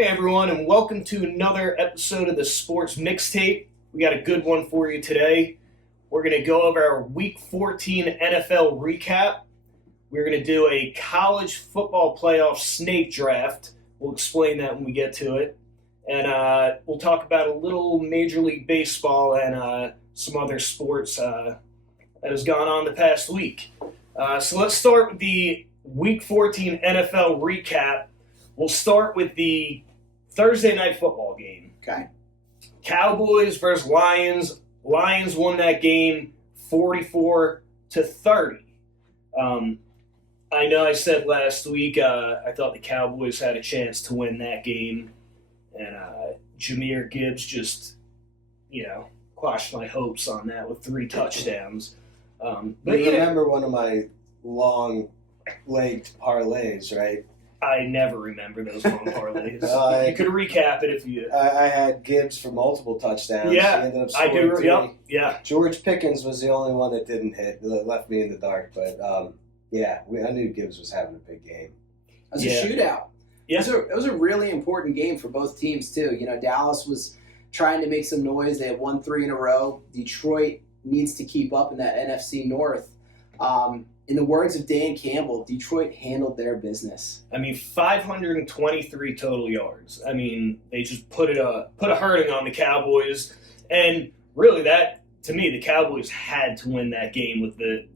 Hey everyone, and welcome to another episode of the Sports Mixtape. We got a good one for you today. We're going to go over our Week 14 NFL recap. We're going to do a college football playoff snake draft. We'll explain that when we get to it. And we'll talk about a little Major League Baseball and some other sports that has gone on the past week. So let's start with the Week 14 NFL recap. We'll start with the Thursday night football game. Okay. Cowboys versus Lions. Lions won that game 44-30. I know I said last week I thought the Cowboys had a chance to win that game, and Jahmyr Gibbs just, quashed my hopes on that with 3 touchdowns. But you remember one of my long-legged parlays, right? I never remember those long parlays. You could recap it if you. I had Gibbs for multiple touchdowns. Yeah, he ended up I do. 3. Yep, yeah. George Pickens was the only one that didn't hit, that left me in the dark. But I knew Gibbs was having a big game. It was a shootout. Yeah. It was a really important game for both teams, too. Dallas was trying to make some noise. They had won 3 in a row. Detroit needs to keep up in that NFC North. In the words of Dan Campbell, Detroit handled their business. 523 total yards. They just put a hurting on the Cowboys, and really, that to me, the Cowboys had to win that game with the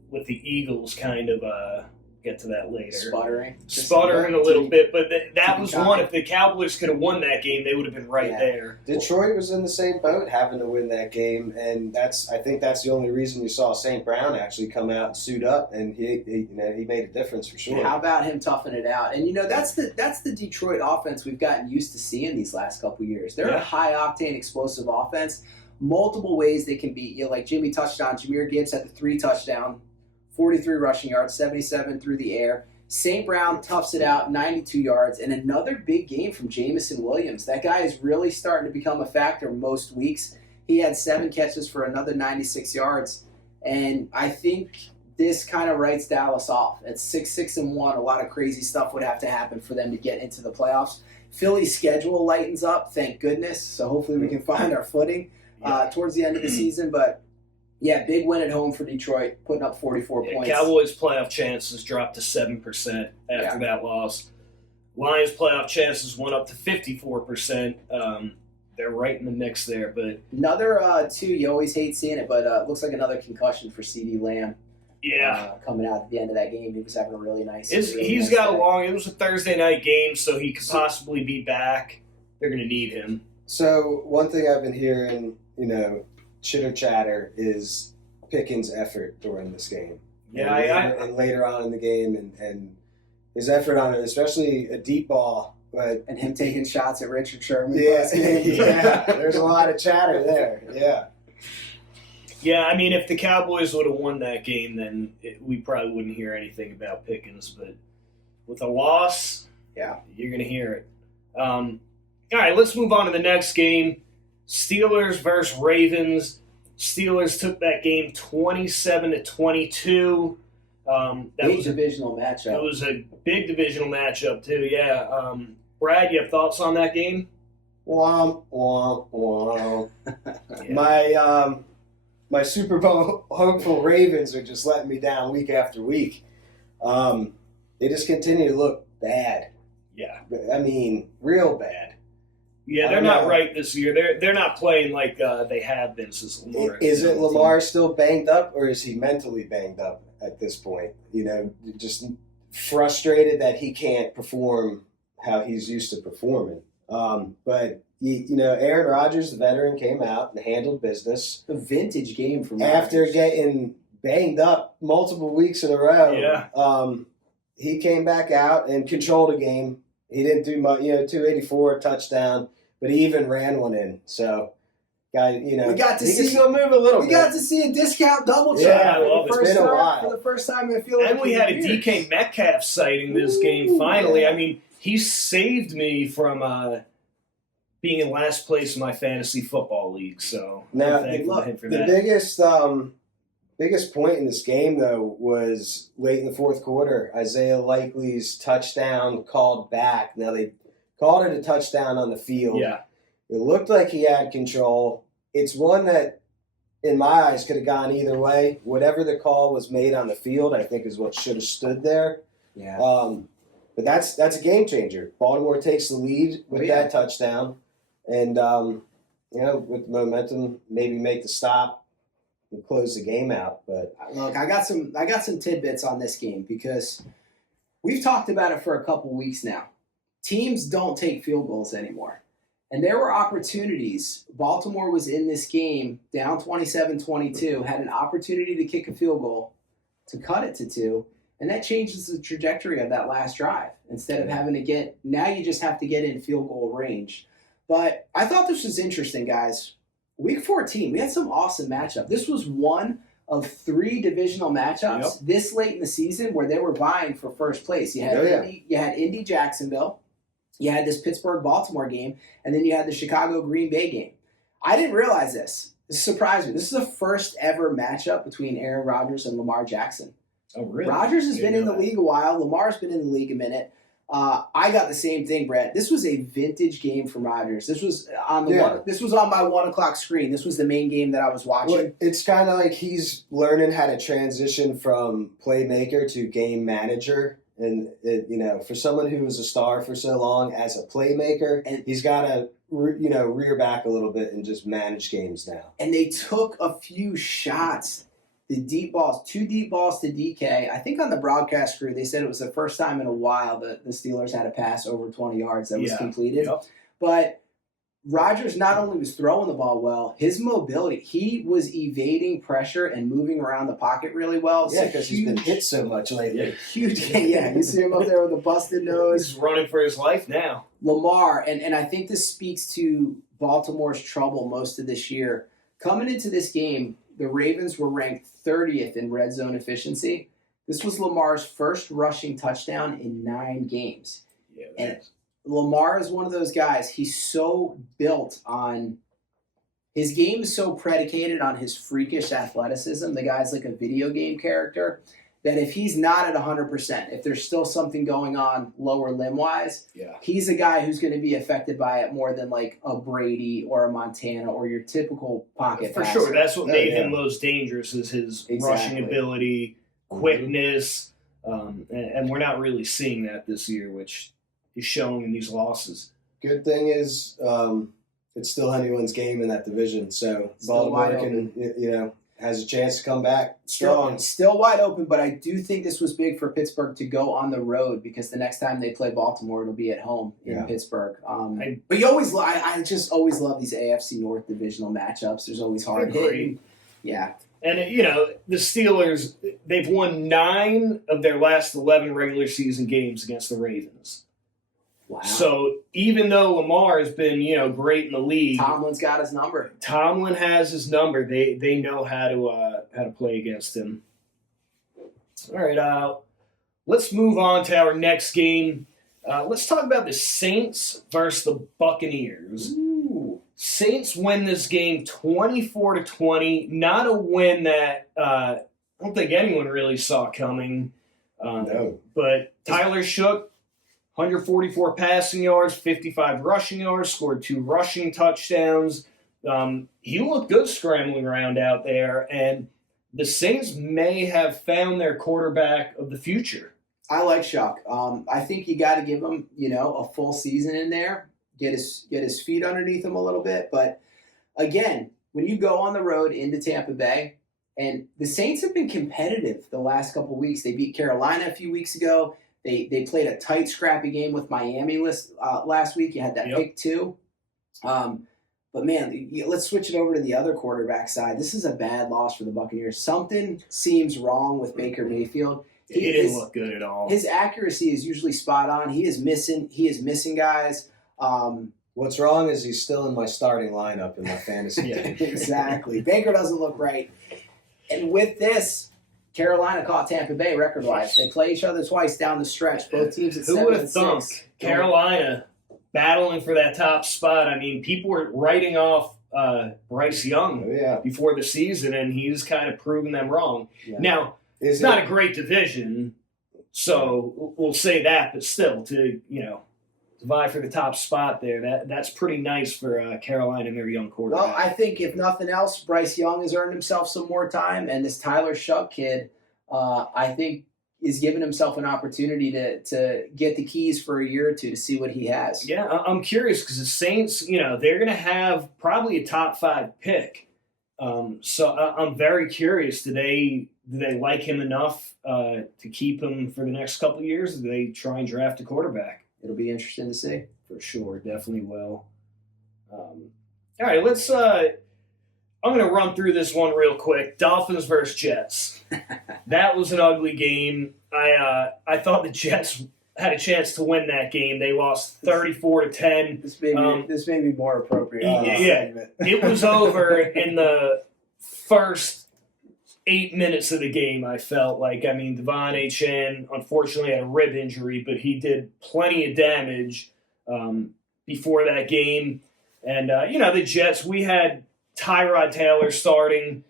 Eagles kind of get to that later. Sputtering a little bit, but that was one. If the Cowboys could have won that game, they would have been right there. Detroit was in the same boat, having to win that game, and I think that's the only reason you saw St. Brown actually come out and suit up, and he made a difference for sure. How about him toughing it out? And that's the Detroit offense we've gotten used to seeing these last couple of years. They're a high octane, explosive offense. Multiple ways they can beat you. Like Jimmy touched on, Jahmyr Gibbs had the 3 touchdown. 43 rushing yards, 77 through the air. St. Brown toughs it out, 92 yards, and another big game from Jamison Williams. That guy is really starting to become a factor most weeks. He had 7 catches for another 96 yards, and I think this kind of writes Dallas off. At 6-1, a lot of crazy stuff would have to happen for them to get into the playoffs. Philly's schedule lightens up, thank goodness, so hopefully we can find our footing towards the end of the season, but yeah, big win at home for Detroit, putting up 44 points. Cowboys' playoff chances dropped to 7% after that loss. Lions' playoff chances went up to 54%. They're right in the mix there. But another 2, you always hate seeing it, but looks like another concussion for CeeDee Lamb. Yeah. Coming out at the end of that game. He was having a really nice it was a Thursday night game, so he could possibly be back. They're going to need him. So one thing I've been hearing, chitter chatter is Pickens' effort during this game. Yeah, and later on in the game, and his effort on it, especially a deep ball, and him taking shots at Richard Sherman. Yeah, there's a lot of chatter there. Yeah. Yeah, if the Cowboys would have won that game, then we probably wouldn't hear anything about Pickens. But with a loss, you're going to hear it. All right, let's move on to the next game. Steelers versus Ravens. Steelers took that game 27-22. Big divisional matchup. It was a big divisional matchup too. Yeah. Brad, you have thoughts on that game? Womp womp womp. My Super Bowl hopeful Ravens are just letting me down week after week. They just continue to look bad. Yeah. Real bad. Yeah, they're not right this year. They're not playing like they have been since Lamar. Is it Lamar still banged up, or is he mentally banged up at this point? Just frustrated that he can't perform how he's used to performing. But Aaron Rodgers, the veteran, came out and handled business. A vintage game from after getting banged up multiple weeks in a row. Yeah. He came back out and controlled a game. He didn't do much, 284, touchdown, but he even ran one in. So, guy, we got to see still move a little bit. We got to see a discount double check. Yeah, it's been a while. For the first time, I feel like. And we had a DK Metcalf sighting this game. Finally, he saved me from being in last place in my fantasy football league. So now, I'm thankful to him for the that. biggest point in this game, though, was late in the fourth quarter. Isaiah Likely's touchdown called back. Now they called it a touchdown on the field. Yeah. It looked like he had control. It's one that, in my eyes, could have gone either way. Whatever the call was made on the field, I think, is what should have stood there. Yeah. But that's a game changer. Baltimore takes the lead with that touchdown, and with momentum, maybe make the stop and close the game out. But look, I got some tidbits on this game because we've talked about it for a couple weeks now. Teams don't take field goals anymore. And there were opportunities. Baltimore was in this game down 27-22, had an opportunity to kick a field goal to cut it to 2, and that changes the trajectory of that last drive. Instead of having to now you just have to get in field goal range. But I thought this was interesting, guys. Week 14, we had some awesome matchup. This was one of 3 divisional matchups this late in the season where they were vying for first place. You had Indy Jacksonville. You had this Pittsburgh-Baltimore game, and then you had the Chicago-Green Bay game. I didn't realize this. This surprised me. This is the first ever matchup between Aaron Rodgers and Lamar Jackson. Oh, really? Rodgers has been in the league a while. Lamar's been in the league a minute. I got the same thing, Brett. This was a vintage game from Rodgers. This was on this was on my 1 o'clock screen. This was the main game that I was watching. Well, it's kind of like he's learning how to transition from playmaker to game manager. And, for someone who was a star for so long as a playmaker, and he's got to, rear back a little bit and just manage games now. And they took a few shots, the deep balls, 2 deep balls to DK. I think on the broadcast crew, they said it was the first time in a while that the Steelers had a pass over 20 yards that was completed. Yep. But Rodgers not only was throwing the ball well, his mobility, he was evading pressure and moving around the pocket really well. Yeah, because he's been hit so much lately. Huge game. Yeah, you see him up there with a busted nose. He's running for his life now. Lamar, and I think this speaks to Baltimore's trouble most of this year. Coming into this game, the Ravens were ranked 30th in red zone efficiency. This was Lamar's first rushing touchdown in 9 games. Yeah, and Lamar is one of those guys. He's so built on his game is so predicated on his freakish athleticism. The guy's like a video game character that if he's not at 100%, if there's still something going on lower limb wise, he's a guy who's going to be affected by it more than like a Brady or a Montana or your typical pocket for passer. sure. That's what made him most dangerous is his rushing ability, quickness, and we're not really seeing that this year, which is showing in these losses. Good thing is it's still anyone's game in that division, so Baltimore can, has a chance to come back strong. Still wide open, but I do think this was big for Pittsburgh to go on the road because the next time they play Baltimore, it'll be at home in Pittsburgh. But I just always love these AFC North divisional matchups. There's always hard hitting. Yeah. And, the Steelers, they've won 9 of their last 11 regular season games against the Ravens. Wow. So even though Lamar has been, great in the league, Tomlin's got his number. Tomlin has his number. They know how to play against him. All right, let's move on to our next game. Let's talk about the Saints versus the Buccaneers. Ooh. Saints win this game 24-20. Not a win that I don't think anyone really saw coming. No. But Tyler Shook, 144 passing yards, 55 rushing yards, scored 2 rushing touchdowns. He looked good scrambling around out there, and the Saints may have found their quarterback of the future. I like Shock. I think you got to give him, a full season in there, get his feet underneath him a little bit. But again, when you go on the road into Tampa Bay, and the Saints have been competitive the last couple of weeks. They beat Carolina a few weeks ago. They played a tight, scrappy game with Miami last week. You had that pick too. But, man, let's switch it over to the other quarterback side. This is a bad loss for the Buccaneers. Something seems wrong with Baker Mayfield. He didn't look good at all. His accuracy is usually spot on. He is missing guys. What's wrong is he's still in my starting lineup in my fantasy team. Exactly. Baker doesn't look right. And with this, Carolina caught Tampa Bay record-wise. They play each other twice down the stretch. Both teams at 7-6. Who would have thunk Carolina battling for that top spot? I mean, people were writing off Bryce Young before the season, and he's kind of proven them wrong. Yeah. Now, it's not a great division, so we'll say that, but still, to vie for the top spot there. That's pretty nice for Carolina and their young quarterback. Well, I think if nothing else, Bryce Young has earned himself some more time, and this Tyler Shuck kid, I think, is giving himself an opportunity to get the keys for a year or two to see what he has. Yeah, I'm curious because the Saints, they're going to have probably a top 5 pick. So I'm very curious. Do they like him enough to keep him for the next couple of years? Or do they try and draft a quarterback? It'll be interesting to see. For sure, definitely will. All right, let's. I'm going to run through this one real quick. Dolphins versus Jets. That was an ugly game. I thought the Jets had a chance to win that game. They lost 34-10. This may be more appropriate. Yeah, it was over in the first 8 minutes of the game. I felt like, Devon Achane unfortunately had a rib injury, but he did plenty of damage before that game. And the Jets, we had Tyrod Taylor starting.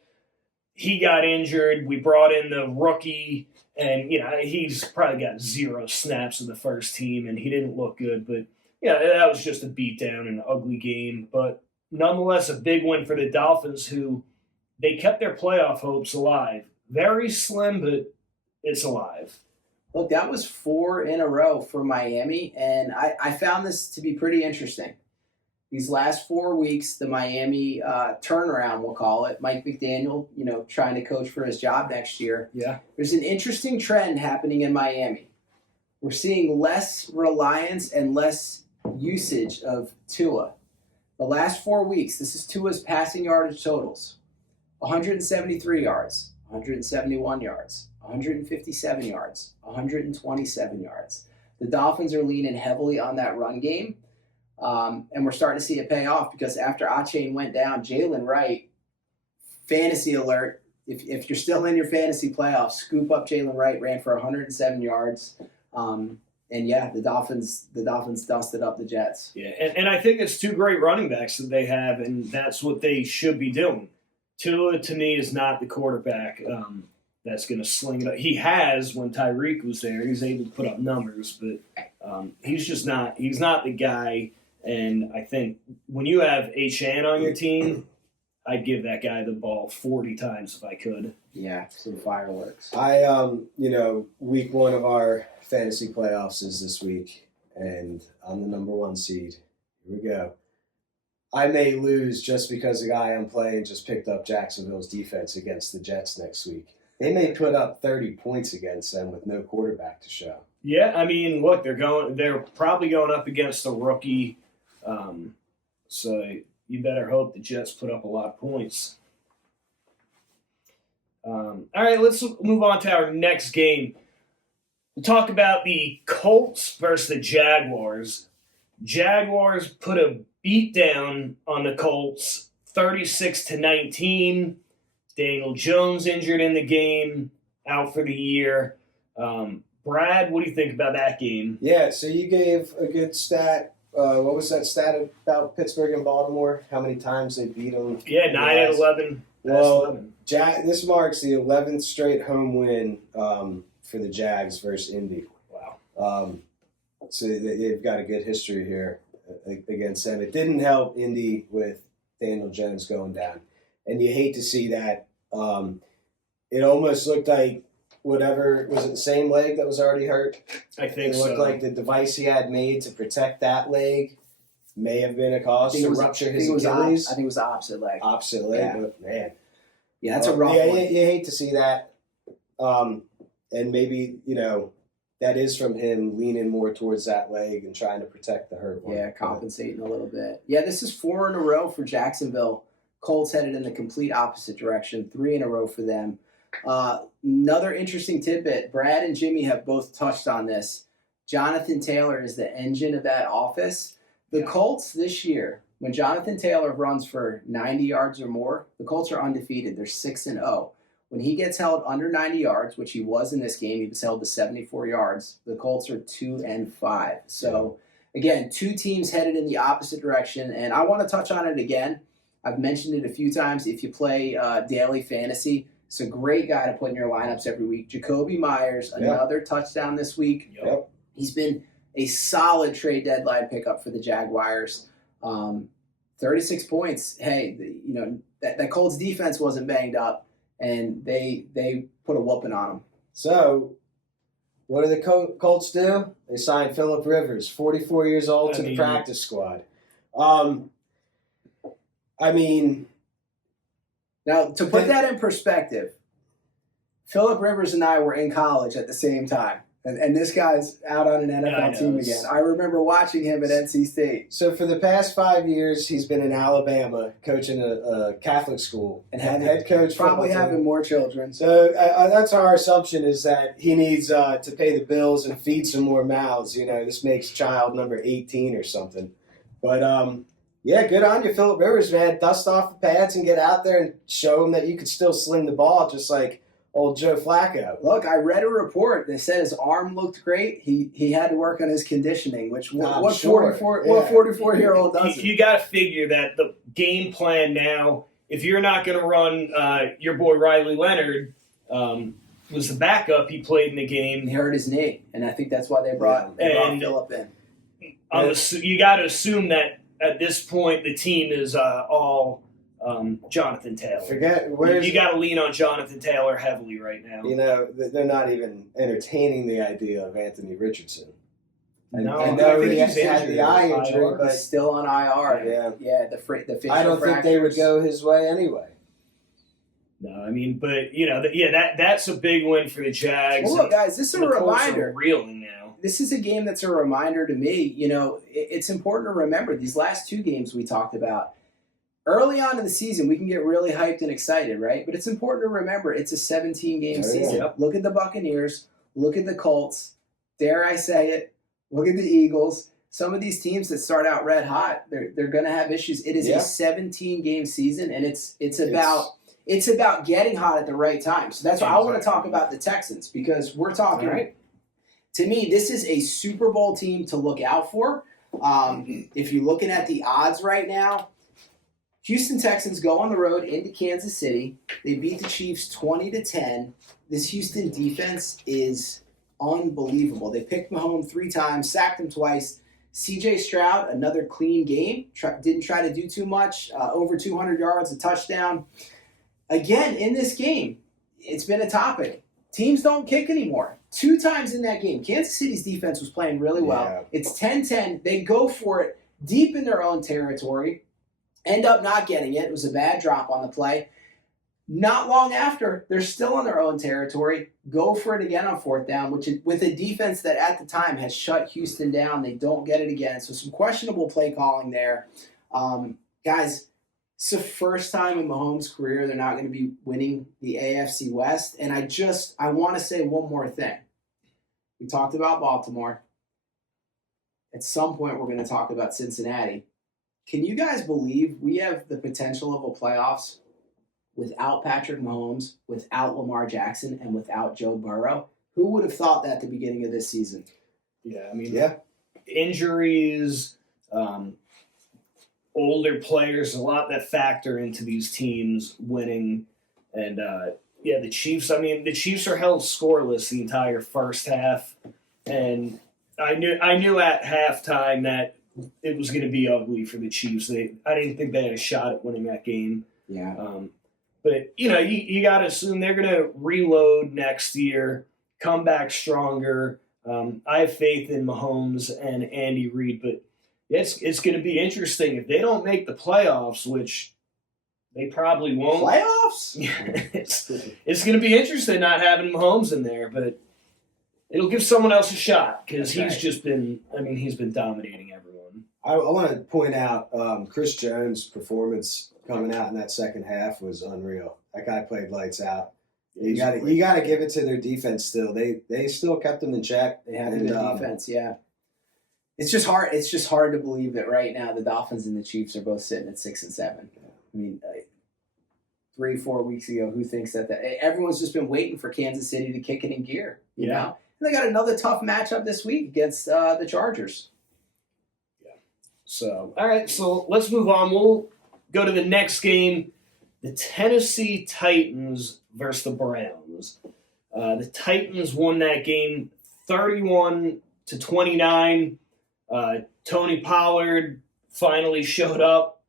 He got injured. We brought in the rookie. And, he's probably got 0 snaps in the first team, and he didn't look good. But, that was just a beatdown and an ugly game. But nonetheless, a big win for the Dolphins, who they kept their playoff hopes alive. Very slim, but it's alive. Look, that was 4 in a row for Miami, and I found this to be pretty interesting. These last 4 weeks, the Miami turnaround, we'll call it, Mike McDaniel, trying to coach for his job next year. Yeah. There's an interesting trend happening in Miami. We're seeing less reliance and less usage of Tua. The last 4 weeks, this is Tua's passing yardage totals. 173 yards, 171 yards, 157 yards, 127 yards. The Dolphins are leaning heavily on that run game. And we're starting to see it pay off because after Achane went down, Jalen Wright, fantasy alert, if you're still in your fantasy playoffs, scoop up Jalen Wright, ran for 107 yards. The Dolphins dusted up the Jets. Yeah, and I think it's 2 great running backs that they have, and that's what they should be doing. Tua, to me, is not the quarterback that's going to sling it up. He has when Tyreek was there. He was able to put up numbers, but he's just not – he's not the guy. And I think when you have Achane on your team, I'd give that guy the ball 40 times if I could. Yeah, some fireworks. Week 1 of our fantasy playoffs is this week, and I'm the number 1 seed. Here we go. I may lose just because the guy I'm playing just picked up Jacksonville's defense against the Jets next week. They may put up 30 points against them with no quarterback to show. Yeah, look, they're probably going up against a rookie. So you better hope the Jets put up a lot of points. All right, let's move on to our next game. We'll talk about the Colts versus the Jaguars. Jaguars put a beat down on the Colts, 36-19. Daniel Jones injured in the game, out for the year. Brad, what do you think about that game? Yeah, so you gave a good stat. What was that stat about Pittsburgh and Baltimore? How many times they beat them? Yeah, 9 out of 11. Well, this marks the 11th straight home win for the Jags versus Indy. Wow. So they've got a good history here against them. It didn't help Indy with Daniel Jones going down. And you hate to see that. It almost looked like whatever, was it the same leg that was already hurt? I think so. It looked like the device he had made to protect that leg may have been a cause to rupture his Achilles. I think it was the opposite leg. Opposite leg, yeah. But man. Yeah, that's a rough one. You hate to see that. And maybe, that is from him leaning more towards that leg and trying to protect the hurt one. Yeah, compensating a little bit. Yeah, this is 4 in a row for Jacksonville. Colts headed in the complete opposite direction, 3 in a row for them. Another interesting tidbit, Brad and Jimmy have both touched on this. Jonathan Taylor is the engine of that offense. The Colts this year, when Jonathan Taylor runs for 90 yards or more, the Colts are undefeated. They're 6-0. When he gets held under 90 yards, which he was in this game, he was held to 74 yards. The Colts are 2-5. So, again, 2 teams headed in the opposite direction. And I want to touch on it again. I've mentioned it a few times. If you play daily fantasy, it's a great guy to put in your lineups every week. Jacoby Myers, another touchdown this week. Yep. He's been a solid trade deadline pickup for the Jaguars. 36 points. Hey, that Colts defense wasn't banged up, and they put a whooping on them. So, what do the Colts do? They signed Phillip Rivers, 44 years old, to the practice squad. I mean, now to put that in perspective, Phillip Rivers and I were in college at the same time. And this guy's out on an NFL team again. I remember watching him at NC State. So for the past 5 years, he's been in Alabama coaching a Catholic school. And head coach. Probably having more children. So that's our assumption, is that he needs to pay the bills and feed some more mouths. This makes child number 18 or something. But, yeah, good on you, Phillip Rivers, man. Dust off the pads and get out there and show him that you could still sling the ball just like old Joe Flacco. Look, I read a report that said his arm looked great. He had to work on his conditioning, which what 44-year-old doesn't. You got to figure that the game plan now, if you're not going to run your boy Riley Leonard, was the backup. He played in the game. He hurt his knee, and I think that's why they brought Phillip in. You got to assume that at this point the team is all Jonathan Taylor. You got to lean on Jonathan Taylor heavily right now. They're not even entertaining the idea of Anthony Richardson. I know he had the eye injury, but he's still on IR. Yeah. The facial I don't think they would go his way anyway. No, I mean, but that's a big win for the Jags. Well, look, guys, this is a reminder. Reeling now. This is a game that's a reminder to me. It's important to remember these last two games we talked about. Early on in the season, we can get really hyped and excited, right? But it's important to remember it's a 17-game season. Yep. Look at the Buccaneers. Look at the Colts. Dare I say it? Look at the Eagles. Some of these teams that start out red hot, they're going to have issues. It is a 17-game season, and it's about getting hot at the right time. So that's why I want to talk about the Texans, because we're talking. Right. To me, this is a Super Bowl team to look out for. If you're looking at the odds right now, Houston Texans go on the road into Kansas City. They beat the Chiefs 20-10. This Houston defense is unbelievable. They picked Mahomes 3 times, sacked him twice. C.J. Stroud, another clean game. Didn't try to do too much. Over 200 yards, a touchdown. Again, in this game, it's been a topic. Teams don't kick anymore. 2 times in that game, Kansas City's defense was playing really well. Yeah. It's 10-10. They go for it deep in their own territory. End up not getting it. It was a bad drop on the play. Not long after, they're still in their own territory. Go for it again on 4th down, which is, with a defense that at the time has shut Houston down. They don't get it again. So some questionable play calling there. Guys, it's the first time in Mahomes' career they're not going to be winning the AFC West. And I want to say one more thing. We talked about Baltimore. At some point, we're going to talk about Cincinnati. Can you guys believe we have the potential of a playoffs without Patrick Mahomes, without Lamar Jackson, and without Joe Burrow? Who would have thought that at the beginning of this season? Yeah, I mean, injuries, older players, a lot that factor into these teams winning. And, the Chiefs, the Chiefs are held scoreless the entire first half. And I knew at halftime that it was going to be ugly for the Chiefs. I didn't think they had a shot at winning that game. Yeah. But, you got to assume they're going to reload next year, come back stronger. I have faith in Mahomes and Andy Reid, but it's going to be interesting. If they don't make the playoffs, which they probably won't. Playoffs? It's going to be interesting not having Mahomes in there, but it'll give someone else a shot because he's been dominating everyone. I want to point out Chris Jones' performance coming out in that second half was unreal. That guy played lights out. You got to give it to their defense still. They still kept them in check. They had a good defense, yeah. It's just hard to believe that right now the Dolphins and the Chiefs are both sitting at 6 and 7. I mean, 3-4 weeks ago, who thinks that everyone's just been waiting for Kansas City to kick it in gear, you know? And they got another tough matchup this week against the Chargers. So, all right, so let's move on. We'll go to the next game, the Tennessee Titans versus the Browns. The Titans won that game 31-27. to 29. Tony Pollard finally showed up.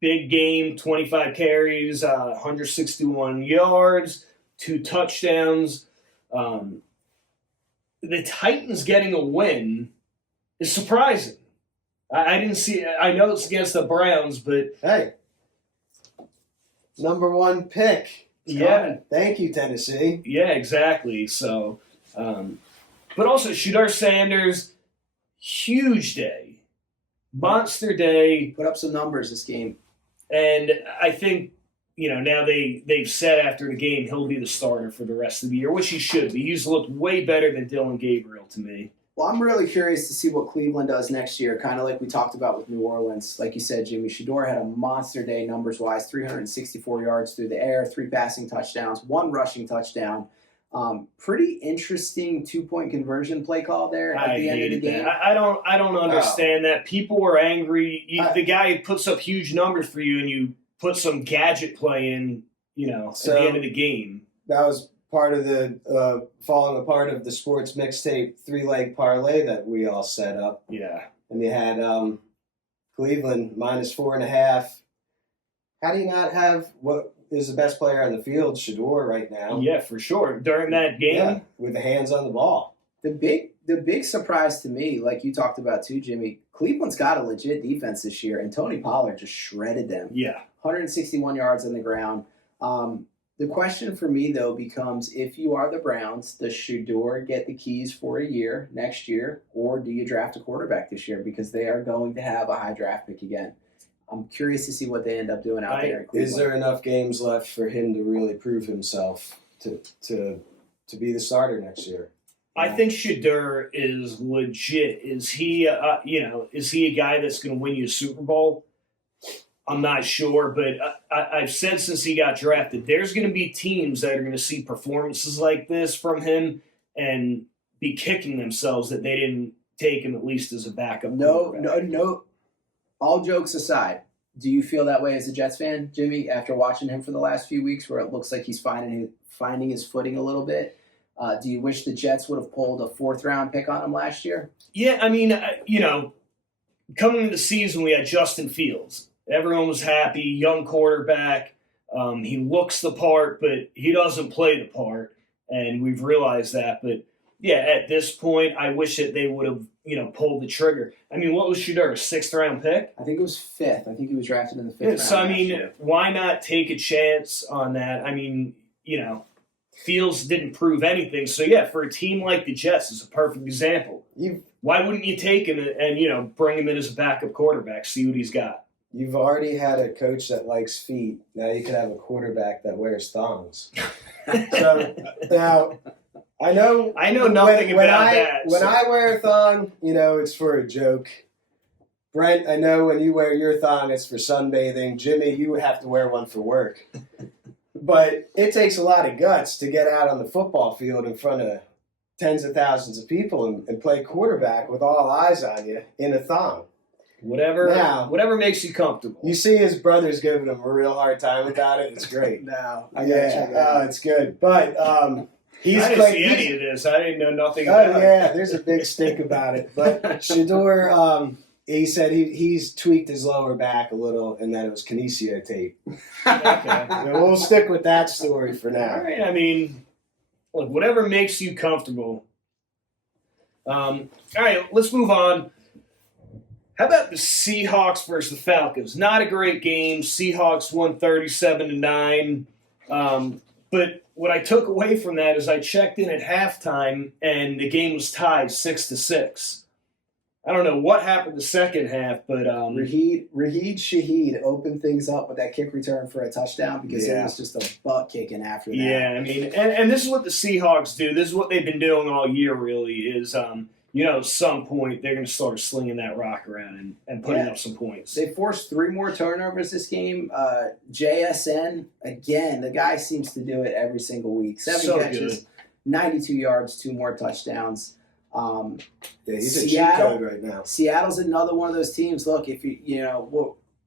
Big game, 25 carries, 161 yards, 2 touchdowns. The Titans getting a win is surprising. I didn't see. I know it's against the Browns, but hey, number 1 pick. Yeah. Thank you, Tennessee. Yeah, exactly. So, but also Shedeur Sanders, huge day, monster day. Put up some numbers this game. And I think, now they've said after the game he'll be the starter for the rest of the year, which he should be. He's looked way better than Dylan Gabriel to me. Well, I'm really curious to see what Cleveland does next year, kind of like we talked about with New Orleans. Like you said, Jimmy, Shedeur had a monster day numbers-wise, 364 yards through the air, 3 passing touchdowns, 1 rushing touchdown. Pretty interesting 2-point conversion play call there at the end of the game. I don't understand that. People were angry. The guy puts up huge numbers for you, and you put some gadget play in, at the end of the game. That was part of the falling apart of the sports mixtape 3-leg parlay that we all set up. Yeah. And you had Cleveland -4.5. How do you not have what is the best player on the field, Shedeur, right now? Yeah, for sure. During that game, with the hands on the ball. The big surprise to me, like you talked about too, Jimmy, Cleveland's got a legit defense this year, and Tony Pollard just shredded them. Yeah. 161 yards on the ground. The question for me, though, becomes if you are the Browns, does Shedeur get the keys for a year next year, or do you draft a quarterback this year? Because they are going to have a high draft pick again. I'm curious to see what they end up doing out there in Cleveland. Is there enough games left for him to really prove himself to be the starter next year? I think Shedeur is legit. Is he, is he a guy that's going to win you a Super Bowl? I'm not sure, but I've said since he got drafted, there's going to be teams that are going to see performances like this from him and be kicking themselves that they didn't take him at least as a backup. No. All jokes aside, do you feel that way as a Jets fan, Jimmy, after watching him for the last few weeks where it looks like he's finding his footing a little bit? Do you wish the Jets would have pulled a 4th-round pick on him last year? Yeah, I mean, coming into the season, we had Justin Fields. Everyone was happy, young quarterback. He looks the part, but he doesn't play the part, and we've realized that. But, yeah, at this point, I wish that they would have, pulled the trigger. I mean, what was Shedeur, a 6th-round pick? I think it was 5th. I think he was drafted in the 5th round. So, I mean, why not take a chance on that? I mean, Fields didn't prove anything. So, yeah, for a team like the Jets, it's a perfect example. Why wouldn't you take him and, bring him in as a backup quarterback, see what he's got? You've already had a coach that likes feet. Now you could have a quarterback that wears thongs. So now I know nothing about that. When I wear a thong, it's for a joke. Brent, I know when you wear your thong, it's for sunbathing. Jimmy, you have to wear one for work. But it takes a lot of guts to get out on the football field in front of tens of thousands of people and play quarterback with all eyes on you in a thong. Whatever makes you comfortable. You see his brother's giving him a real hard time about it. It's great. I gotta check it out. It's good. But I didn't see any of this. I didn't know nothing about it. Oh, yeah, there's a big stink about it. But Shedeur, he said he's tweaked his lower back a little and that it was kinesio tape. Okay. So we'll stick with that story for now. All right. I mean, look, whatever makes you comfortable. All right, let's move on. How about the Seahawks versus the Falcons? Not a great game. Seahawks won 37-9. But what I took away from that is I checked in at halftime, and the game was tied 6-6. I don't know what happened the second half, but Raheed Shaheed opened things up with that kick return for a touchdown because it was just a butt kicking after that. Yeah, I mean, and this is what the Seahawks do. This is what they've been doing all year, really, is at some point they're going to start slinging that rock around and putting up some points. They forced 3 more turnovers this game. JSN, again, the guy seems to do it every single week. 7 catches, good. 92 yards, 2 more touchdowns. He's a cheat code right now. Seattle's another one of those teams. Look, if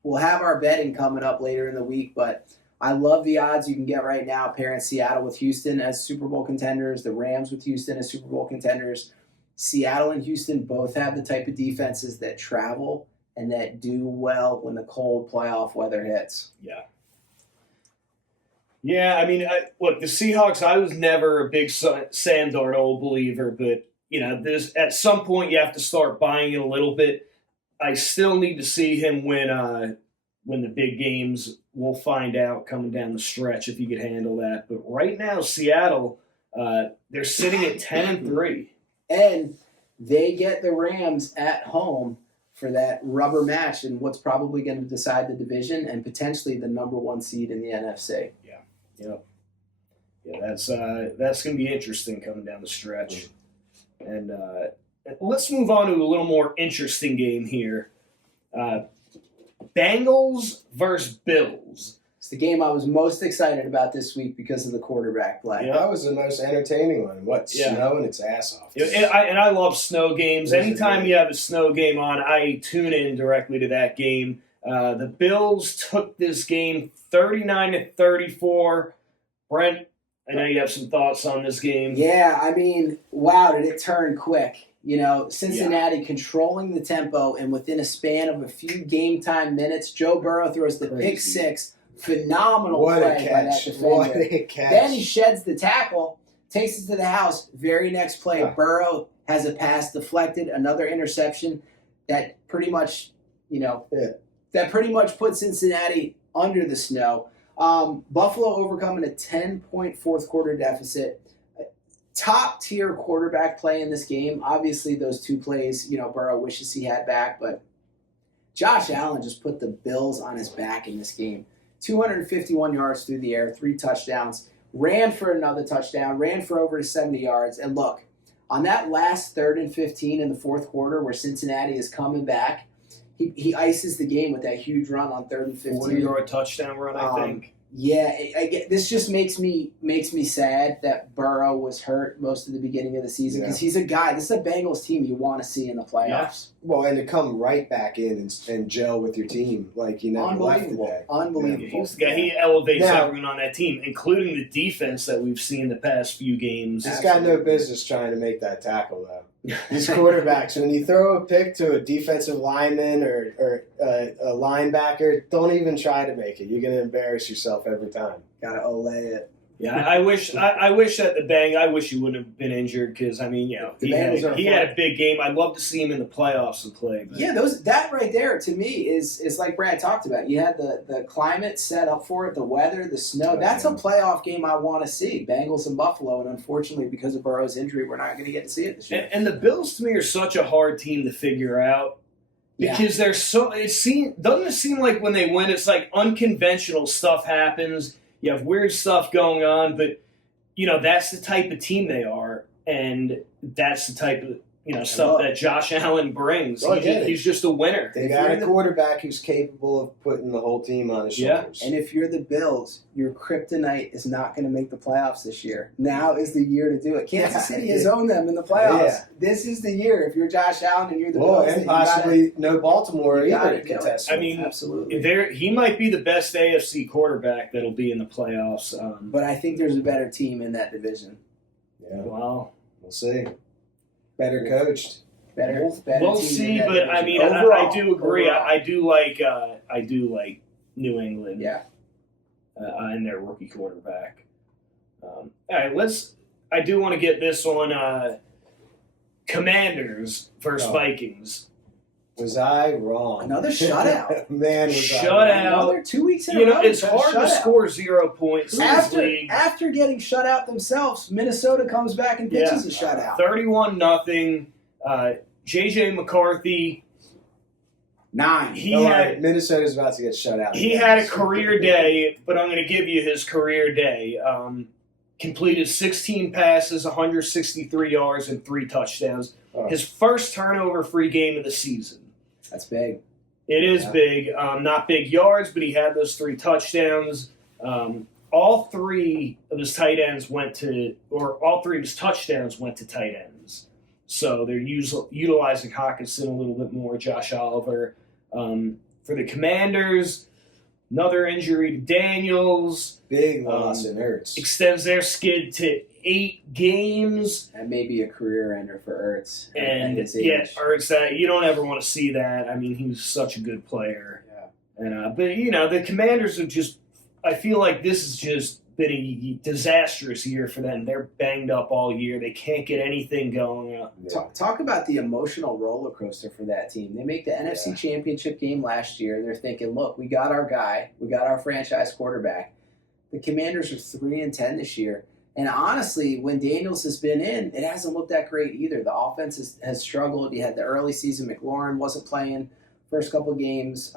we'll have our betting coming up later in the week, but I love the odds you can get right now pairing Seattle with Houston as Super Bowl contenders, the Rams with Houston as Super Bowl contenders. Seattle and Houston both have the type of defenses that travel and that do well when the cold playoff weather hits. Yeah. Yeah, I mean, look, the Seahawks, I was never a big Sam Darnold believer, but, there's at some point you have to start buying it a little bit. I still need to see him win the big games. We'll find out coming down the stretch if he could handle that. But right now, Seattle, they're sitting at 10-3. And they get the Rams at home for that rubber match and what's probably going to decide the division and potentially the number 1 seed in the NFC. Yep. Yeah, that's going to be interesting coming down the stretch. And let's move on to a little more interesting game here. Bengals versus Bills. It's the game I was most excited about this week because of the quarterback play. Yeah, that was the most entertaining one. Snowing its ass off. And I love snow games. Anytime you have a snow game on, I tune in directly to that game. The Bills took this game 39-34. Brent, I know you have some thoughts on this game. Yeah, I mean, wow, did it turn quick. Cincinnati controlling the tempo, and within a span of a few game time minutes, Joe Burrow throws the pick six. Phenomenal play by that defender. What a catch. Then he sheds the tackle, takes it to the house. Very next play, Burrow has a pass deflected, another interception that pretty much, puts Cincinnati under the snow. Buffalo overcoming a 10-point fourth quarter deficit. Top tier quarterback play in this game. Obviously, those 2 plays, Burrow wishes he had back, but Josh Allen just put the Bills on his back in this game. 251 yards through the air, 3 touchdowns, ran for another touchdown, ran for over 70 yards. And look, on that last 3rd and 15 in the fourth quarter where Cincinnati is coming back, he ices the game with that huge run on 3rd and 15. 40-yard touchdown run, I think. Yeah, this just makes me sad that Burrow was hurt most of the beginning of the season because he's a guy. This is a Bengals team you want to see in the playoffs. Yeah. Well, and to come right back in and gel with your team like you never left today. Unbelievable. He's the guy. He elevates everyone on that team, including the defense that we've seen the past few games. He's got no business trying to make that tackle, though. These quarterbacks, when you throw a pick to a defensive lineman or a linebacker, don't even try to make it. You're going to embarrass yourself every time. Got to Olay it. Yeah, I wish that I wish he wouldn't have been injured because he had a big game. I'd love to see him in the playoffs and play. But. Yeah, that right there to me is like Brad talked about. You had the climate set up for it, the weather, the snow. That's a playoff game I want to see. Bengals and Buffalo, and unfortunately because of Burrow's injury, we're not going to get to see it this year. And the Bills to me are such a hard team to figure out because they're so. Doesn't it seem like when they win, it's like unconventional stuff happens. You have weird stuff going on, but, that's the type of team they are, and that's the type of, stuff that Josh Allen brings. He's just a winner. They got a quarterback who's capable of putting the whole team on his shoulders. And if you're the Bills, your kryptonite is not going to make the playoffs this year. Now is the year to do it. Kansas City has owned them in the playoffs. Yeah. This is the year. If you're Josh Allen and you're the Bills. And possibly no Baltimore either to contest. I mean, absolutely. He might be the best AFC quarterback that'll be in the playoffs. But I think there's a better team in that division. Yeah. Wow. We'll see. Better coached. Better we'll see, but I mean, I do agree. I do like New England. Yeah. And their rookie quarterback. All right, I do want to get this one. Commanders versus Vikings. Was I wrong? Another shutout. Man, was shutout. Another 2 weeks in a row. It's hard to score 0 points in this league. After getting shut out themselves, Minnesota comes back and pitches a shutout. 31-0. J.J. McCarthy. 9. Minnesota's about to get shut out. He had a career day, but I'm going to give you his career day. Completed 16 passes, 163 yards, and 3 touchdowns. His first turnover-free game of the season. That's big. It is big. Not big yards, but he had those 3 touchdowns. All 3 of his touchdowns went to tight ends. So they're utilizing Hawkinson a little bit more, Josh Oliver. For the Commanders, another injury to Daniels. Big loss in Ertz. Extends their skid to 8 games. And maybe a career ender for Ertz. And at his age. yeah, Ertz, that you don't ever want to see that. I mean, he was such a good player. Yeah. And but the Commanders have just. I feel like this has just been a disastrous year for them. They're banged up all year. They can't get anything going. Talk about the emotional roller coaster for that team. They make the NFC Championship game last year. They're thinking, look, we got our guy. We got our franchise quarterback. The Commanders are 3-10 this year. And honestly, when Daniels has been in, it hasn't looked that great either. The offense has struggled. You had the early season. McLaurin wasn't playing first couple of games.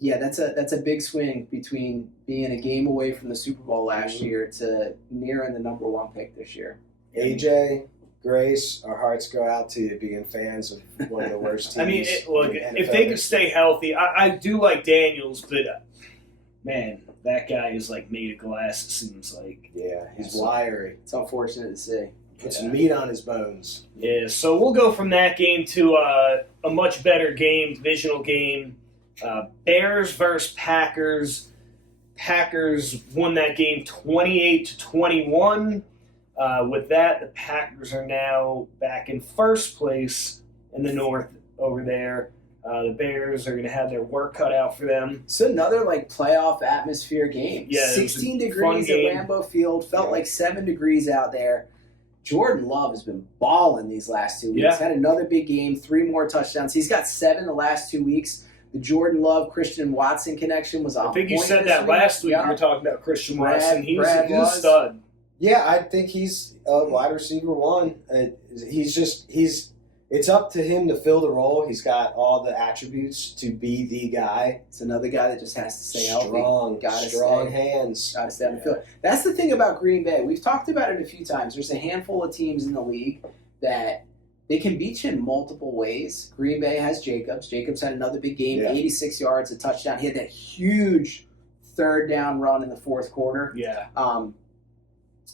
Yeah, that's a big swing between being a game away from the Super Bowl last year to nearing the number 1 pick this year. AJ, Grace, our hearts go out to you being fans of one of the worst teams. I mean, look, in if NFL they could stay healthy, I do like Daniels, but man, that guy is like made of glass, it seems like. Yeah, he's wiry. It's unfortunate to see. Put some meat on his bones. Yeah, so we'll go from that game to a much better game, divisional game. Bears versus Packers. Packers won that game 28-21. With that, the Packers are now back in first place in the North over there. The Bears are going to have their work cut out for them. It's another playoff atmosphere game. Yeah, 16 degrees at Lambeau Field. Felt like 7 degrees out there. Jordan Love has been balling these last 2 weeks. Yeah. Had another big game, 3 more touchdowns. He's got 7 the last 2 weeks. The Jordan Love Christian Watson connection was on. I think you point said this that last week. Yeah. You were talking about Christian Watson. He's a was. stud. Yeah, I think he's a wide receiver 1. It's up to him to fill the role. He's got all the attributes to be the guy. It's another guy that just has to stay healthy. Strong hands. Got to stay on the field. That's the thing about Green Bay. We've talked about it a few times. There's a handful of teams in the league that they can beat you in multiple ways. Green Bay has Jacobs. Jacobs had another big game, 86 yards, a touchdown. He had that huge 3rd down run in the 4th quarter. Yeah.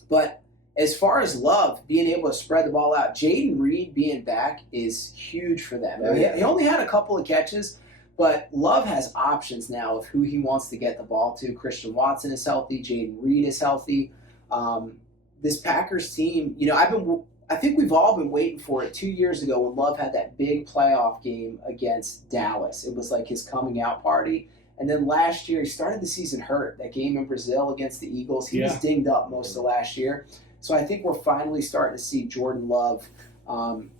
But as far as Love being able to spread the ball out, Jaden Reed being back is huge for them. Oh, yeah. He only had a couple of catches, but Love has options now of who he wants to get the ball to. Christian Watson is healthy. Jaden Reed is healthy. This Packers team, I think we've all been waiting for it 2 years ago when Love had that big playoff game against Dallas. It was like his coming out party. And then last year, he started the season hurt. That game in Brazil against the Eagles, he was dinged up most of last year. So I think we're finally starting to see Jordan Love kind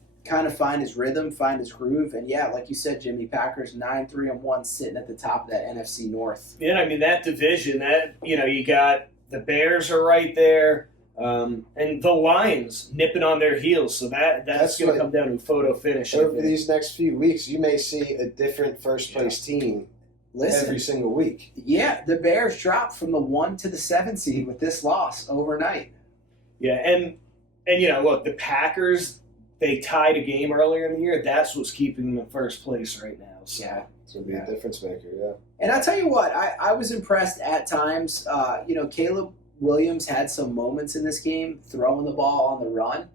of find his rhythm, find his groove. And yeah, like you said, Jimmy, Packers 9-3-1 sitting at the top of that NFC North. Yeah, I mean, that division, you got the Bears are right there. And the Lions nipping on their heels, so that's going to come down to a photo finish. Over these next few weeks, you may see a different first-place team every single week. Yeah, the Bears dropped from the 1 to the 7 seed with this loss overnight. Yeah, and look, the Packers, they tied a game earlier in the year. That's what's keeping them in first place right now. So. Yeah. It's going to be a difference maker, yeah. And I'll tell you what, I was impressed at times. Caleb Williams had some moments in this game throwing the ball on the run,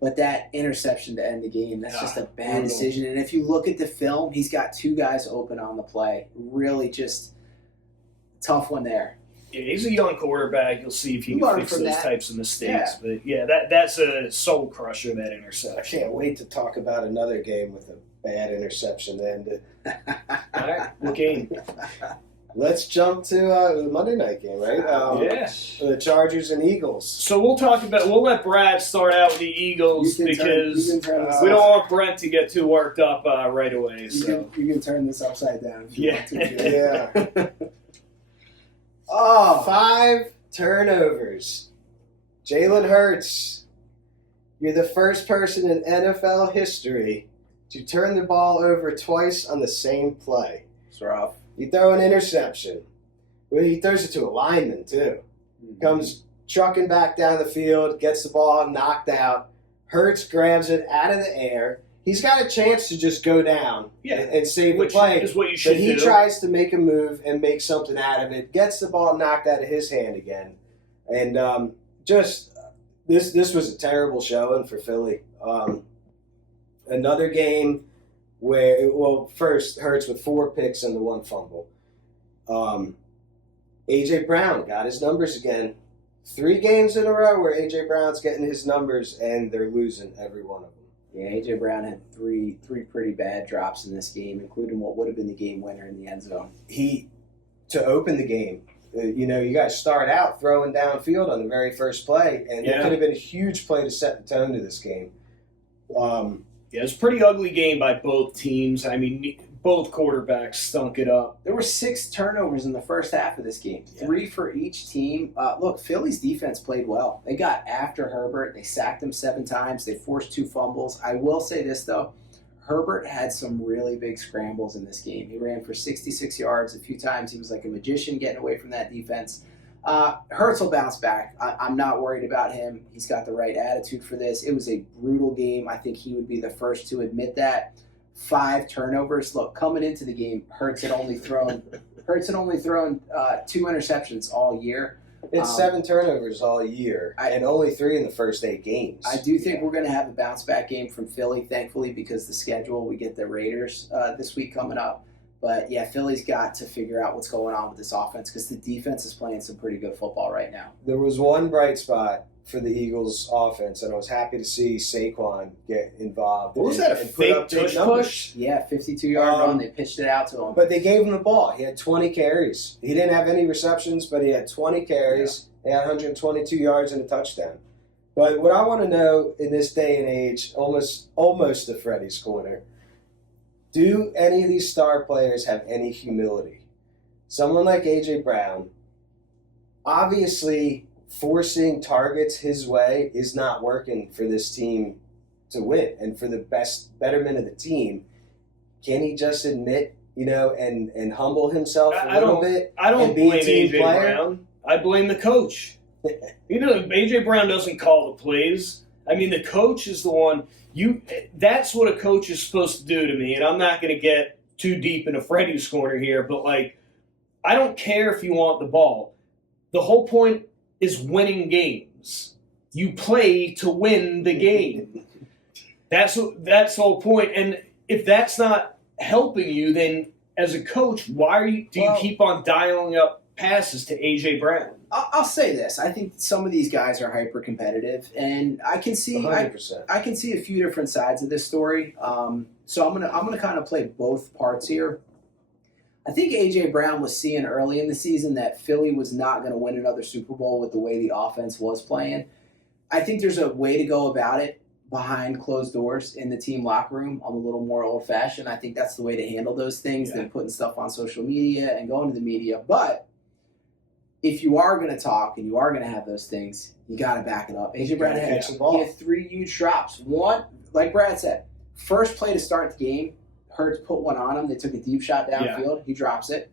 but that interception to end the game, that's just a bad decision. And if you look at the film, he's got 2 guys open on the play. Really just tough one there. Yeah, he's a young quarterback. You'll see if he can fix those types of mistakes. Yeah. But, yeah, that's a soul crusher, that interception. I can't wait to talk about another game with a bad interception to end it. All right, what game? Let's jump to the Monday night game, right? The Chargers and Eagles. So we'll let Brad start out with the Eagles because we don't want Brent to get too worked up right away. You can turn this upside down if you want Yeah. to. 5 turnovers. Jalen Hurts, you're the first person in NFL history to turn the ball over twice on the same play. It's rough. You throw an interception. Well, he throws it to a lineman, too. Comes trucking back down the field, gets the ball knocked out. Hurts grabs it out of the air. He's got a chance to just go down and save the play. Is what you should do. But he tries to make a move and make something out of it, gets the ball knocked out of his hand again. And this was a terrible showing for Philly. Another game where, first, Hurts with 4 picks and the 1 fumble. A.J. Brown got his numbers again. 3 games in a row where A.J. Brown's getting his numbers and they're losing every one of them. Yeah, A.J. Brown had three pretty bad drops in this game, including what would have been the game winner in the end zone. To open the game, you guys start out throwing downfield on the very first play, and it could have been a huge play to set the tone to this game. It was a pretty ugly game by both teams. I mean, both quarterbacks stunk it up. There were 6 turnovers in the first half of this game, 3 for each team. Look, Philly's defense played well. They got after Herbert. They sacked him 7 times. They forced 2 fumbles. I will say this, though. Herbert had some really big scrambles in this game. He ran for 66 yards a few times. He was like a magician getting away from that defense. Hurts will bounce back. I'm not worried about him. He's got the right attitude for this. It was a brutal game. I think he would be the first to admit that. 5 turnovers. Look, coming into the game, Hurts had only thrown 2 interceptions all year. It's 7 turnovers all year, and only 3 in the first 8 games. I do think we're going to have a bounce-back game from Philly, thankfully, because the schedule, we get the Raiders this week coming up. But, yeah, Philly's got to figure out what's going on with this offense because the defense is playing some pretty good football right now. There was one bright spot for the Eagles' offense, and I was happy to see Saquon get involved. What was that, a fake tush push? Yeah, 52-yard run. They pitched it out to him. But they gave him the ball. He had 20 carries. He didn't have any receptions, but he had 20 carries. He had 122 yards and a touchdown. But what I want to know in this day and age, almost to Freddie's corner, do any of these star players have any humility? Someone like A.J. Brown, obviously forcing targets his way is not working for this team to win. And for the betterment of the team, can he just admit, and humble himself a little bit? I don't blame A.J. Brown. I blame the coach. A.J. Brown doesn't call the plays. I mean, the coach is the one. That's what a coach is supposed to do to me. And I'm not going to get too deep into Freddie's corner here, but I don't care if you want the ball. The whole point is winning games. You play to win the game. That's the whole point. And if that's not helping you, then as a coach, why do you keep on dialing up passes to A.J. Brown? I'll say this. I think some of these guys are hyper competitive, and I can see 100%. I can see a few different sides of this story. So I'm gonna kind of play both parts here. I think A.J. Brown was seeing early in the season that Philly was not going to win another Super Bowl with the way the offense was playing. I think there's a way to go about it behind closed doors in the team locker room. I'm a little more old-fashioned. I think that's the way to handle those things than putting stuff on social media and going to the media. But if you are going to talk and you are going to have those things, you got to back it up. A.J. Brown had 3 huge drops. One, like Brad said, first play to start the game, Hurts put one on him. They took a deep shot downfield. He drops it.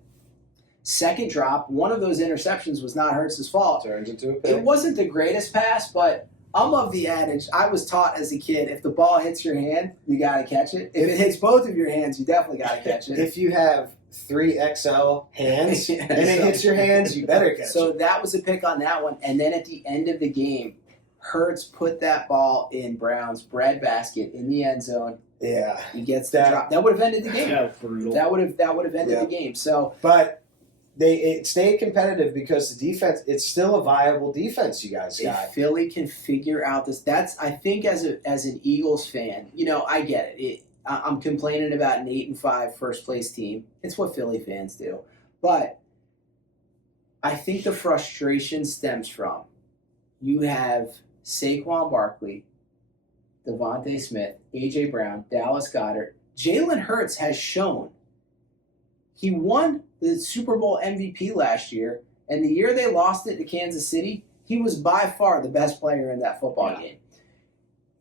Second drop, one of those interceptions was not Hurts' fault. Turns into a pick. It wasn't the greatest pass, but I'm of the adage. I was taught as a kid, if the ball hits your hand, you got to catch it. If it hits both of your hands, you definitely got to catch it. If you have 3XL hands and it hits your hands, you better catch it. So that was a pick on that one. And then at the end of the game, Hurts put that ball in Brown's breadbasket in the end zone. Yeah, he gets the drop. That would have ended the game. That would have ended the game. So, but it stayed competitive because the defense. It's still a viable defense. You guys got. If Philly can figure out this, I think as an Eagles fan, I get it. I'm complaining about an 8-5 first place team. It's what Philly fans do, but I think the frustration stems from you have Saquon Barkley, Devontae Smith, A.J. Brown, Dallas Goedert. Jalen Hurts has shown he won the Super Bowl MVP last year, and the year they lost it to Kansas City, he was by far the best player in that football game.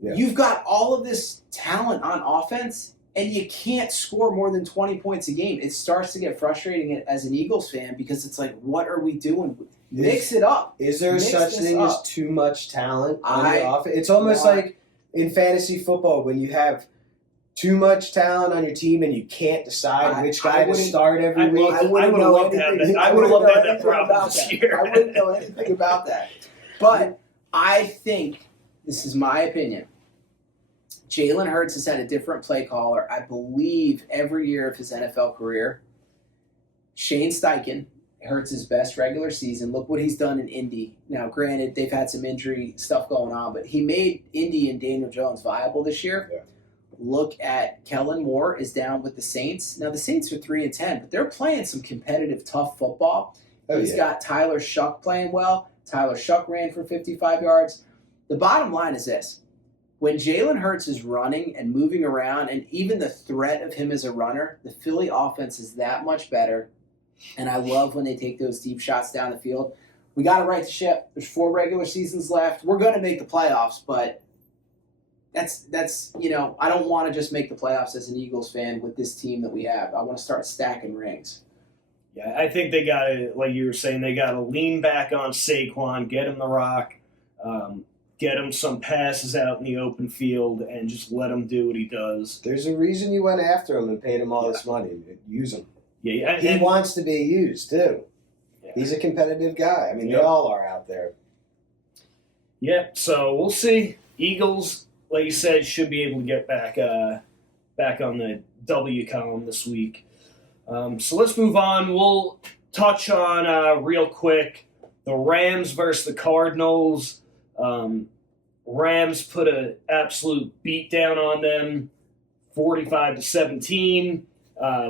Yeah. You've got all of this talent on offense, and you can't score more than 20 points a game. It starts to get frustrating as an Eagles fan because it's like, what are we doing? Mix it up. Is there such thing as too much talent on the offense? It's almost like in fantasy football when you have too much talent on your team and you can't decide which guy to start every week. I would have loved to have that problem this year. I wouldn't know anything about that. But I think, this is my opinion, Jalen Hurts has had a different play caller, I believe, every year of his NFL career. Shane Steichen Hurts' best regular season. Look what he's done in Indy. Now, granted, they've had some injury stuff going on, but he made Indy and Daniel Jones viable this year. Yeah. Look at Kellen Moore is down with the Saints. Now, the Saints are 3-10, but they're playing some competitive, tough football. He's got Tyler Shuck playing well. Tyler Shuck ran for 55 yards. The bottom line is this. When Jalen Hurts is running and moving around, and even the threat of him as a runner, the Philly offense is that much better. And I love when they take those deep shots down the field. We got to right the ship. There's 4 regular seasons left. We're going to make the playoffs, but that's I don't want to just make the playoffs as an Eagles fan with this team that we have. I want to start stacking rings. Yeah, I think they got to, like you were saying, they got to lean back on Saquon, get him the rock, get him some passes out in the open field, and just let him do what he does. There's a reason you went after him and paid him all this money. Use him. Yeah, He wants to be used, too. Yeah. He's a competitive guy. I mean, they all are out there. Yeah, so we'll see. Eagles, like you said, should be able to get back on the W column this week. So let's move on. We'll touch on real quick the Rams versus the Cardinals. Rams put an absolute beatdown on them, 45-17.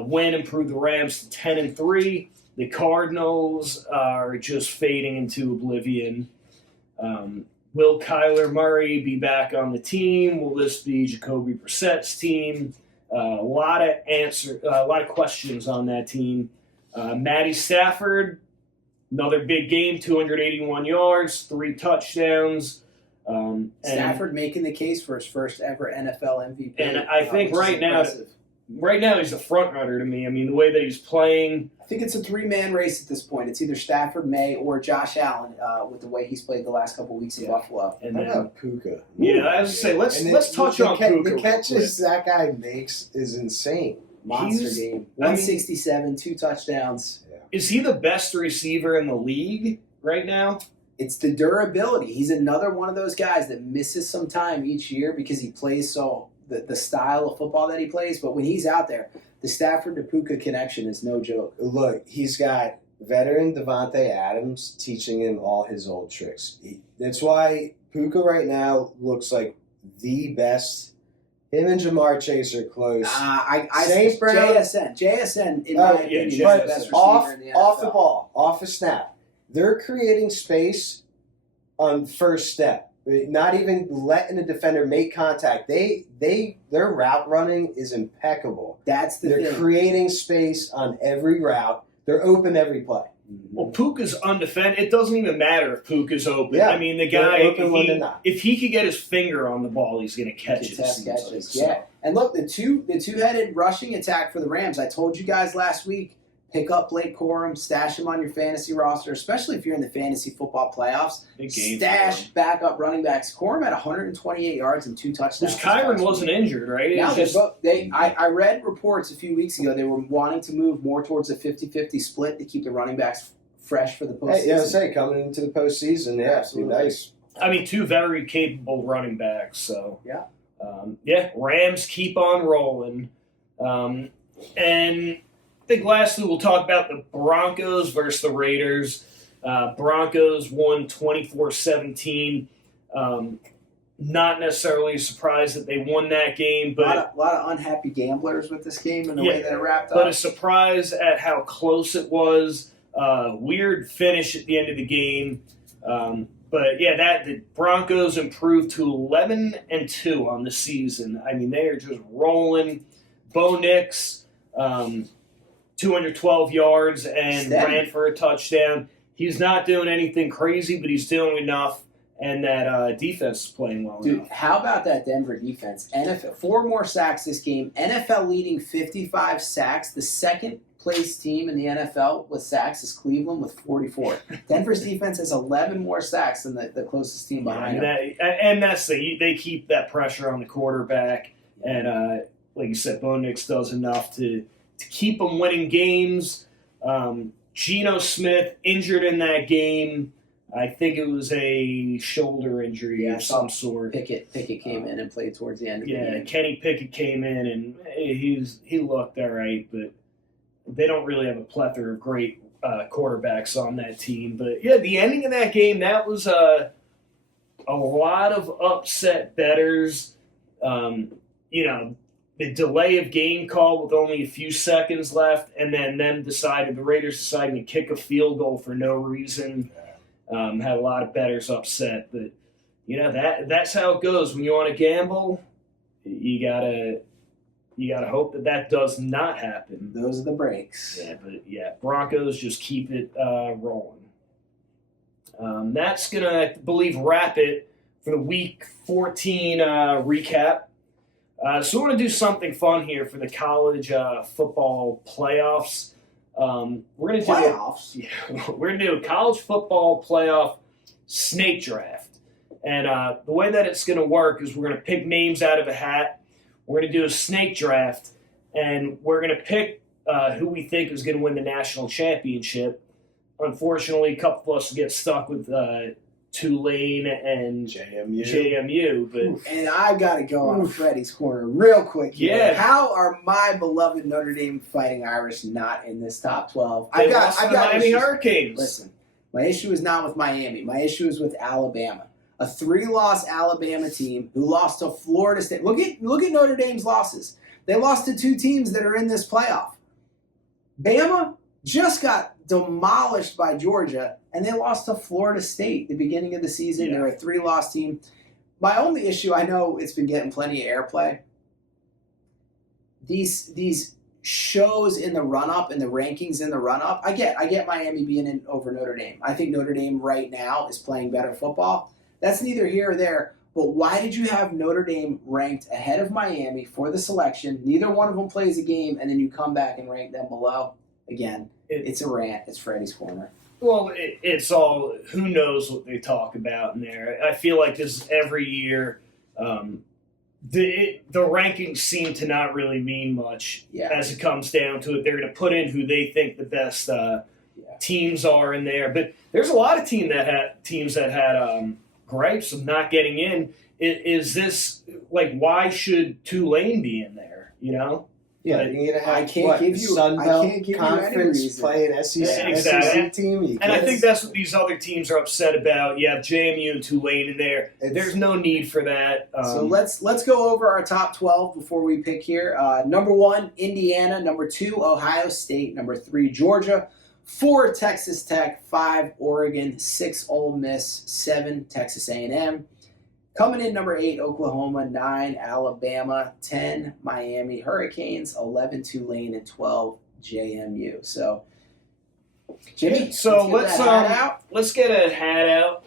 Win improved the Rams to 10-3. The Cardinals are just fading into oblivion. Will Kyler Murray be back on the team? Will this be Jacoby Brissett's team? A lot of questions on that team. Matty Stafford, another big game, 281 yards, 3 touchdowns. Stafford making the case for his first ever NFL MVP. And I think right now he's a front runner to me. I mean, the way that he's playing. I think it's a 3-man race at this point. It's either Stafford, May, or Josh Allen with the way he's played the last couple of weeks in Buffalo. And then about Puka. Yeah, I was going to say, let's touch on Puka. The catches that guy makes is insane. Monster game. 167, 2 touchdowns. Yeah. Is he the best receiver in the league right now? It's the durability. He's another one of those guys that misses some time each year because he plays the style of football that he plays. But when he's out there, the Stafford to Puka connection is no joke. Look, he's got veteran Devontae Adams teaching him all his old tricks. That's why Puka right now looks like the best. Him and Jamar Chase are close. I say JSN, in my opinion, is the best receiver in the NFL. Off the ball, off a snap. They're creating space on first step. Not even letting the defender make contact. Their route running is impeccable. That's the thing. They're creating space on every route. They're open every play. Well, Puka's undefended. It doesn't even matter if Puka's open. Yeah, I mean, the guy, if he could get his finger on the ball, he's going to catch it. Catches. Yeah. And look, the two-headed rushing attack for the Rams. I told you guys last week, pick up Blake Corum, stash him on your fantasy roster, especially if you're in the fantasy football playoffs. Stash backup running backs. Corum had 128 yards and 2 touchdowns. Because Kyron wasn't injured, right? I read reports a few weeks ago they were wanting to move more towards a 50-50 split to keep the running backs fresh for the postseason. Yeah, I say coming into the postseason, yeah, absolutely nice. I mean, 2 very capable running backs. So Rams keep on rolling, and I think lastly we'll talk about the Broncos versus the Raiders. Broncos won 24-17. Not necessarily surprised that they won that game, but a lot of unhappy gamblers with this game and the way that it wrapped up. But a surprise at how close it was. Weird finish at the end of the game. But yeah, the Broncos improved to 11-2 on the season. I mean, they are just rolling. Bo Nix, 212 yards and ran for a touchdown. He's not doing anything crazy, but he's doing enough, and that defense is playing well enough. How about that Denver defense? NFL 4 more sacks this game. NFL leading 55 sacks. The second-place team in the NFL with sacks is Cleveland with 44. Denver's defense has 11 more sacks than the closest team behind them. And that's they keep that pressure on the quarterback, and like you said, Bo Nix does enough to keep them winning games. Geno Smith injured in that game. I think it was a shoulder injury of some sort. Pickett came in and played towards the end of the game. Kenny Pickett came in and he looked all right, but they don't really have a plethora of great quarterbacks on that team. But yeah, the ending of that game, that was a lot of upset bettors. The delay of game call with only a few seconds left, and then the Raiders decided to kick a field goal for no reason. Had a lot of bettors upset, but that's how it goes when you want to gamble. You gotta hope that does not happen. Those are the breaks. Yeah, but Broncos just keep it rolling. That's gonna, I believe, wrap it for the Week 14 recap. So we want to do something fun here for the college football playoffs. We're gonna do Playoffs? we're gonna do a college football playoff snake draft, and the way that it's gonna work is we're gonna pick names out of a hat. We're gonna do a snake draft, and we're gonna pick who we think is gonna win the national championship. Unfortunately, a couple of us get stuck with Tulane and JMU, but and I gotta go on Freddie's corner real quick here. Yeah. How are my beloved Notre Dame Fighting Irish not in this top 12? I've got Miami issues. Hurricanes. Listen, my issue is not with Miami. My issue is with Alabama. A 3-loss Alabama team who lost to Florida State. Look at Notre Dame's losses. They lost to 2 teams that are in this playoff. Bama just got demolished by Georgia, and they lost to Florida State at the beginning of the season. Yeah. They're a 3-loss team. My only issue, I know it's been getting plenty of airplay. These shows in the run-up and the rankings in the run-up, I get Miami being in over Notre Dame. I think Notre Dame right now is playing better football. That's neither here or there. But why did you have Notre Dame ranked ahead of Miami for the selection? Neither one of them plays a game, and then you come back and rank them below. Again, it's a rant. It's Freddie's corner. Well, it's all, who knows what they talk about in there. I feel like this every year, the rankings seem to not really mean much as it comes down to it. They're going to put in who they think the best teams are in there. But there's a lot of teams that had gripes of not getting in. Is this, like, why should Tulane be in there, Yeah, you're gonna have I can't give you any Conference reason. playing SEC, Exactly. SEC team. And I think that's what these other teams are upset about. You have JMU and Tulane in there. There's no need for that. So let's go over our top 12 before we pick here. Number 1, Indiana. Number 2, Ohio State. Number 3, Georgia. 4, Texas Tech. 5, Oregon. 6, Ole Miss. 7, Texas A&M. Coming in number 8, Oklahoma. 9, Alabama. 10, Miami Hurricanes. 11, Tulane. And 12, JMU. So, Jimmy, let's get a hat out.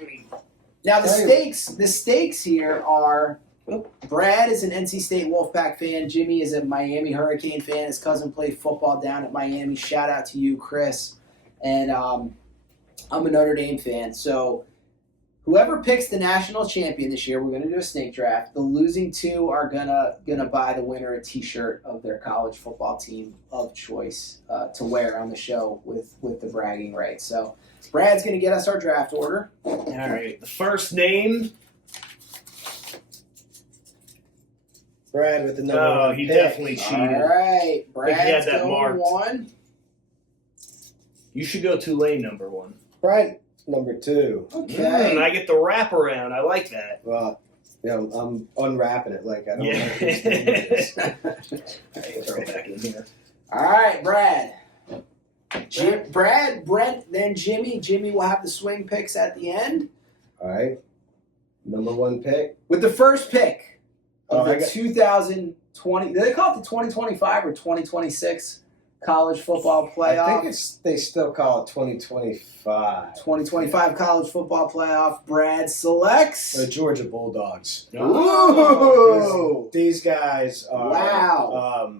Now the stakes here are Brad is an NC State Wolfpack fan. Jimmy is a Miami Hurricane fan. His cousin played football down at Miami. Shout out to you, Chris. And I'm a Notre Dame fan. So whoever picks the national champion this year, we're going to do a snake draft. The losing 2 are gonna buy the winner a T-shirt of their college football team of choice to wear on the show with the bragging rights. So Brad's going to get us our draft order. All right. The first name. Brad with the number 1 he pick. definitely cheated. All right. Brad's that going marked. 1. You should go Tulane number 1. Brad number 2. Okay. I get the wraparound. I like that. Well, I'm unwrapping it like I don't know Yeah. whose name it is. Throw it back in here. All right, Brad. Brent, then Jimmy. Jimmy will have the swing picks at the end. All right. Number 1 pick. With the first pick of Oh, the 2020, do they call it the 2025 or 2026 college football playoff? I think they still call it 2025. 2025 college football playoff. Brad selects. The Georgia Bulldogs. Ooh. These guys are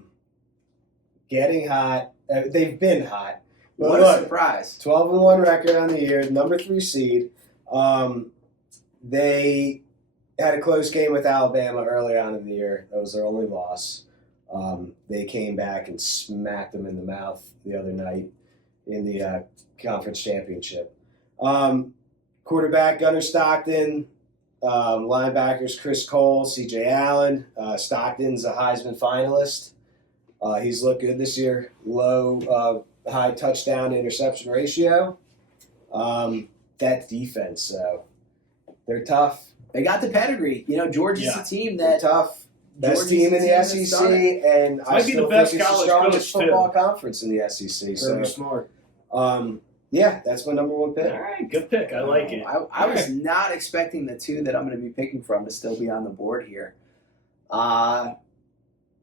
getting hot. They've been hot. But What a surprise. 12-1 record on the year, number 3 seed. They had a close game with Alabama early on in the year. That was their only loss. They came back and smacked them in the mouth the other night in the conference championship. Quarterback Gunnar Stockton, linebackers Chris Cole, C.J. Allen. Stockton's a Heisman finalist. He's looked good this year. Low high touchdown interception ratio. That defense, so they're tough. They got the pedigree. Georgia's a team that They're tough. Best team in the SEC, and I still think it's the strongest football conference in the SEC. Very smart. Yeah, that's my number one pick. All right, good pick. I like it. I was not expecting the two that I'm going to be picking from to still be on the board here.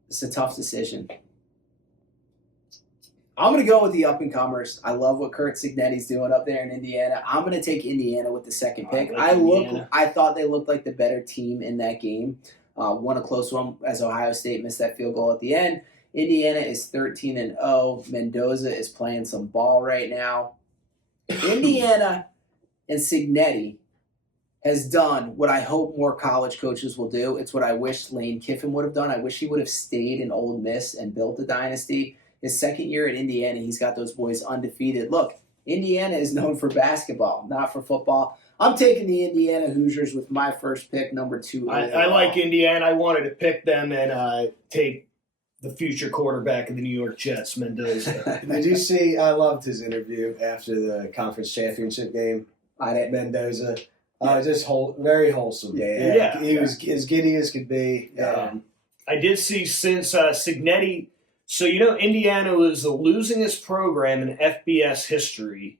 It's a tough decision. I'm going to go with the up-and-comers. I love what Kurt Cignetti's doing up there in Indiana. I'm going to take Indiana with the second pick. I thought they looked like the better team in that game. Won a close one as Ohio State missed that field goal at the end. Indiana is 13-0. Mendoza is playing some ball right now. Indiana and Cignetti has done what I hope more college coaches will do. It's what I wish Lane Kiffin would have done. I wish he would have stayed in Ole Miss and built a dynasty. His second year at Indiana, he's got those boys undefeated. Look, Indiana is known for basketball, not for football. I'm taking the Indiana Hoosiers with my first pick, number 2. I like Indiana. I wanted to pick them and take the future quarterback of the New York Jets, Mendoza. Did you see? I loved his interview after the conference championship game. Mendoza, just very wholesome. Yeah. He was as giddy as could be. I did see since Cignetti. So Indiana was the losingest program in FBS history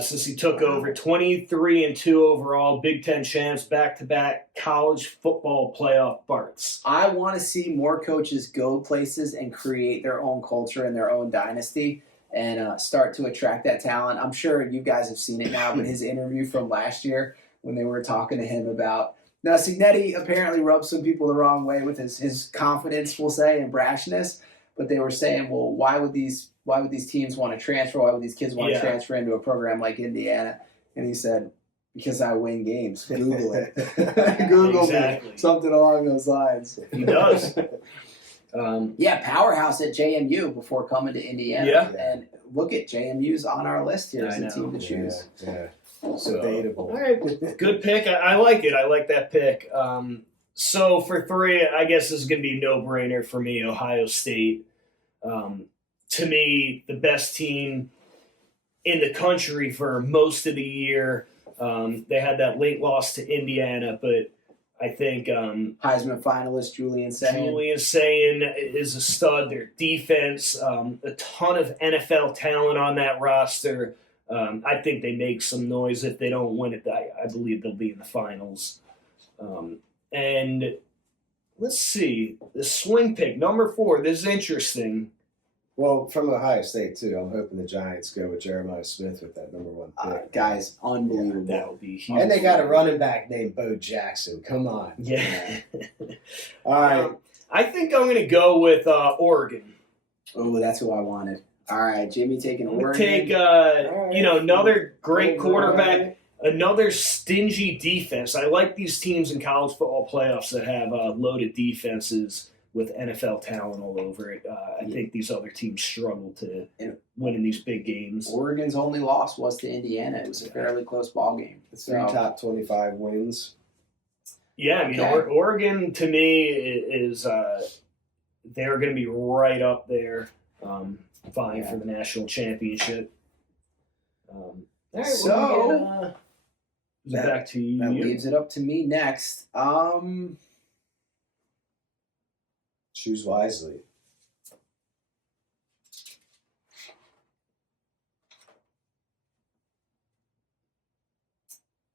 since he took over. 23-2 overall, Big Ten champs, back-to-back college football playoff berths. I want to see more coaches go places and create their own culture and their own dynasty and start to attract that talent. I'm sure you guys have seen it now, but his interview from last year when they were talking to him about now Cignetti apparently rubbed some people the wrong way with his confidence, we'll say, and brashness. But they were saying, well, why would these teams want to transfer? Why would these kids want to transfer into a program like Indiana? And he said, because I win games. Google it. Google it. Something along those lines. He does. Powerhouse at JMU before coming to Indiana. Yeah. And look at JMU's on our list here as a team to choose. Yeah. So debatable. All right, good pick. I like it. I like that pick. So for 3, I guess this is going to be a no-brainer for me, Ohio State. To me, the best team in the country for most of the year. They had that late loss to Indiana, but I think Heisman finalist Julian Sayin. Julian Sayin is a stud. Their defense, a ton of NFL talent on that roster. I think they make some noise. If they don't win it, I believe they'll be in the finals. And let's see, the swing pick, number 4. This is interesting. Well, from Ohio State, too, I'm hoping the Giants go with Jeremiah Smith with that number 1 pick. Guys, unbelievable. That would be huge. And they got a running back named Bo Jackson. Come on. Yeah. All right. I think I'm going to go with Oregon. Oh, that's who I wanted. All right, Jimmy taking Oregon. Take, another great quarterback. Another stingy defense. I like these teams in college football playoffs that have loaded defenses with NFL talent all over it. I think these other teams struggle to win in these big games. Oregon's only loss was to Indiana. It was a fairly close ball game. 3 top 25 wins. Yeah, I mean, Oregon to me is they're going to be right up there, vying for the national championship. So back to you. That leaves it up to me next. Choose wisely.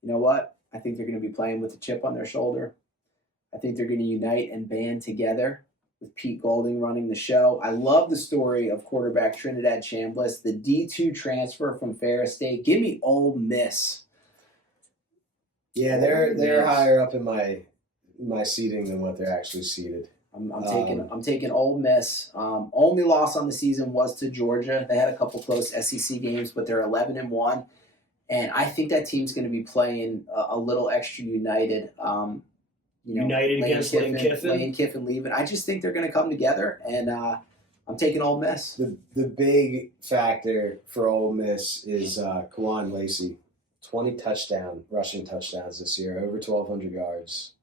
You know what? I think they're going to be playing with a chip on their shoulder. I think they're going to unite and band together with Pete Golding running the show. I love the story of quarterback Trinidad Chambliss, the D2 transfer from Ferris State. Give me Ole Miss. Yeah, they're higher up in my seating than what they're actually seated. I'm taking Ole Miss. Only loss on the season was to Georgia. They had a couple close SEC games, but they're 11-1, and I think that team's going to be playing a little extra united. United against Lane Kiffin. Lane Kiffin leaving. I just think they're going to come together, and I'm taking Ole Miss. The big factor for Ole Miss is Kawan Lacey. 20 rushing touchdowns this year, over 1,200 yards.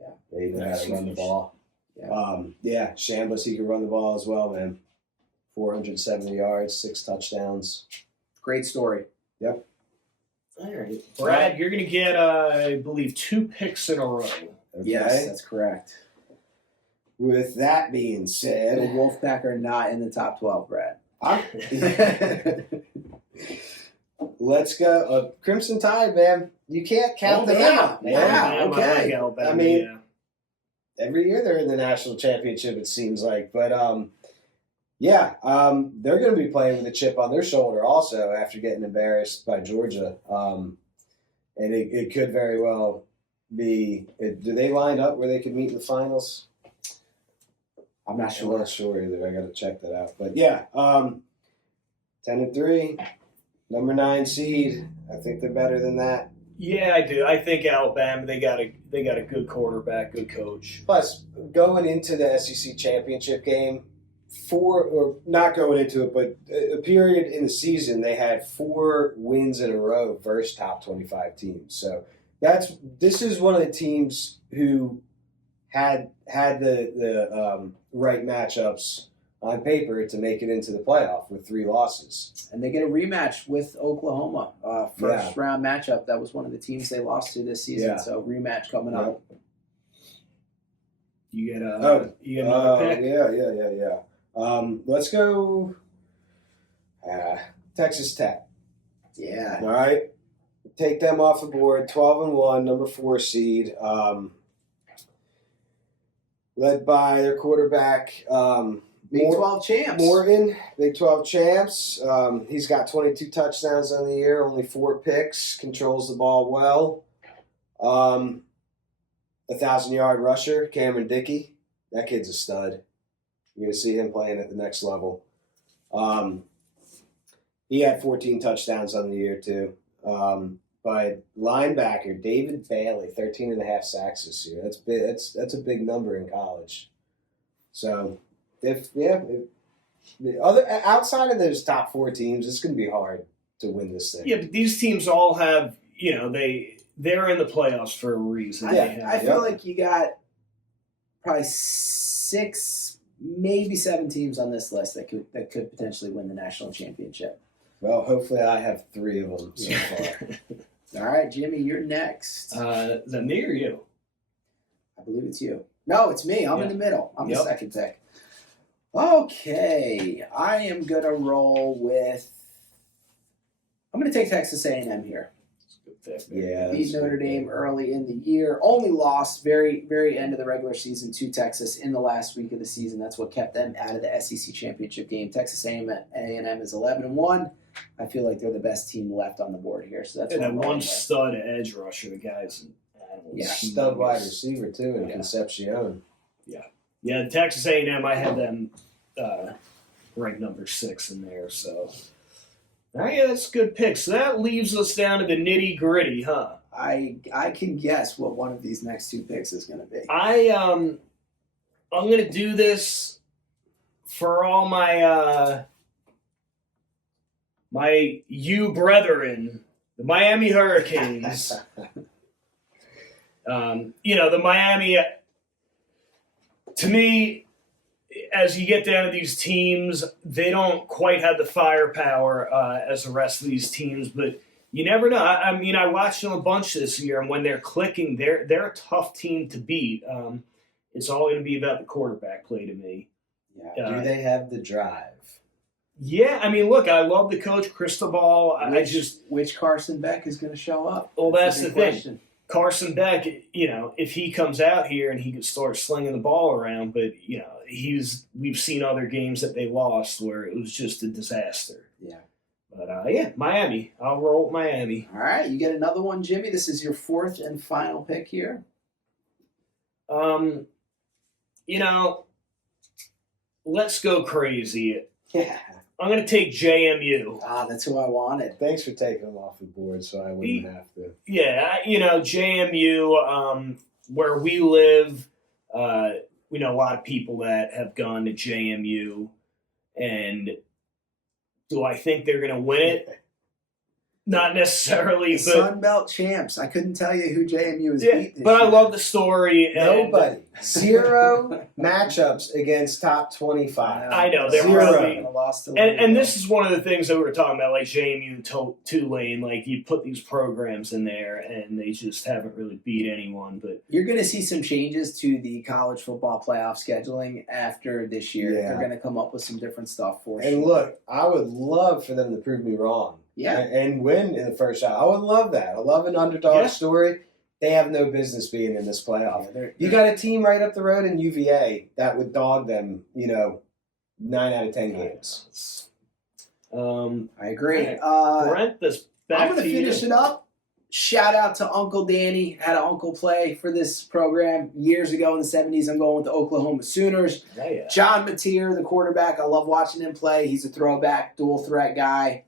Yeah. They even had to run the ball. Chambliss, he can run the ball as well, man. 470 yards, 6 touchdowns. Great story. Yep. All right. Brad, you're going to get, I believe, 2 picks in a row. Okay. Yes, that's correct. With that being The said, Wolfpack are not in the top 12, Brad. let's go. Crimson Tide, man. You can't count them out, man. Yeah, okay. I like Alabama, I mean, every year they're in the national championship, it seems like. But, they're going to be playing with a chip on their shoulder also after getting embarrassed by Georgia. And it could very well be. Do they line up where they could meet in the finals? I'm not I'm sure. not sure either. I got to check that out. But 10-3, number 9 seed. I think they're better than that. Yeah, I do. I think Alabama, they got a good quarterback, good coach. Plus, going into the SEC championship game, not going into it, but a period in the season, they had 4 wins in a row versus top 25 teams. So this is one of the teams who had the right matchups on paper to make it into the playoff with 3 losses. And they get a rematch with Oklahoma. First round matchup. That was one of the teams they lost to this season. Yeah. So rematch coming up. You get another pick? Yeah. Let's go Texas Tech. Yeah. All right. Take them off the board. 12-1, number 4 seed. Led by their quarterback, Big 12 champs. Morgan, Big 12 champs. He's got 22 touchdowns on the year, only 4 picks, controls the ball well. 1,000-yard rusher, Cameron Dickey. That kid's a stud. You're going to see him playing at the next level. He had 14 touchdowns on the year, too. But linebacker David Bailey, 13.5 sacks this year. That's big. That's a big number in college. So, outside of those top 4 teams, it's going to be hard to win this thing. Yeah, but these teams all have, they're in the playoffs for a reason. I feel like you got probably 6, maybe 7 teams on this list that could potentially win the national championship. Well, hopefully I have 3 of them so far. All right, Jimmy, you're next. Is that me or you? I believe it's you. No, it's me. I'm in the middle. I'm the Yep. second pick. Okay, I am going to roll with – I'm going to take Texas A&M here. Yeah, Beat Notre Dame early in the year. Only lost very, very end of the regular season to Texas in the last week of the season. That's what kept them out of the SEC championship game. Texas A&M is 11-1. I feel like they're the best team left on the board here. So that's And what that I'm rolling one with. stud edge rusher, the guy's stud wide receiver too in Yeah. Concepcion. Yeah, Texas A&M, I had them ranked number 6 in there. So, that's a good pick. So that leaves us down to the nitty gritty, huh? I can guess what one of these next 2 picks is going to be. I'm going to do this for all my my you brethren, the Miami Hurricanes. The Miami, to me, as you get down to these teams, they don't quite have the firepower as the rest of these teams, but you never know. I watched them a bunch this year, and when they're clicking, they're a tough team to beat. It's all going to be about the quarterback play to me. Yeah. Do they have the drive? Yeah, look, I love the coach, Cristobal. Which Carson Beck is going to show up? Well, that's the big thing. question. Carson Beck, if he comes out here and he could start slinging the ball around, but we've seen other games that they lost where it was just a disaster. Yeah. But Miami. I'll roll with Miami. All right, you get another one, Jimmy. This is your 4th and final pick here. Let's go crazy. Yeah. I'm going to take JMU. That's who I wanted. Thanks for taking them off the board so I wouldn't have to. Yeah, JMU, where we live, we know a lot of people that have gone to JMU, and do I think they're going to win it? not necessarily, The but Sun Belt champs. I couldn't tell you who JMU has yeah, beat this but I year. love the story. And Nobody. 0 matchups against top 25. I know, they're Zero. probably- lost to And this is one of the things that we were talking about, like JMU, Tulane. Like you put these programs in there, and they just haven't really beat anyone. But You're going to see some changes to the college football playoff scheduling after this year. Yeah. They're going to come up with some different stuff for And sure. look, I would love for them to prove me wrong. Yeah. And win in the first round. I would love that. I love an underdog Yeah. story. They have no business being in this playoff. Yeah, they're- You got a team right up the road in UVA that would dog them, 9 out of 10 games. I agree. Brent, this back I'm going to to finish you. it up. Shout out to Uncle Danny. Had an uncle play for this program years ago in the 70s. I'm going with the Oklahoma Sooners. Yeah, yeah. John Mateer, the quarterback. I love watching him play. He's a throwback, dual threat guy.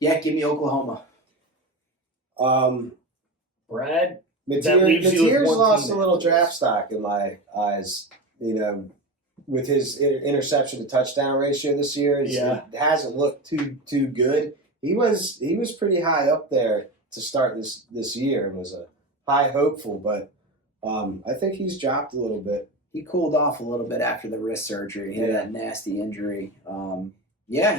Give me Oklahoma. Brad, that leaves you with Mateer's one lost team a little after draft this. stock in my eyes, with his interception to touchdown ratio this year. Yeah. It hasn't looked too good. He was pretty high up there to start this year and was a high hopeful, but I think he's dropped a little bit. He cooled off a little bit after the wrist surgery. He had that nasty injury. And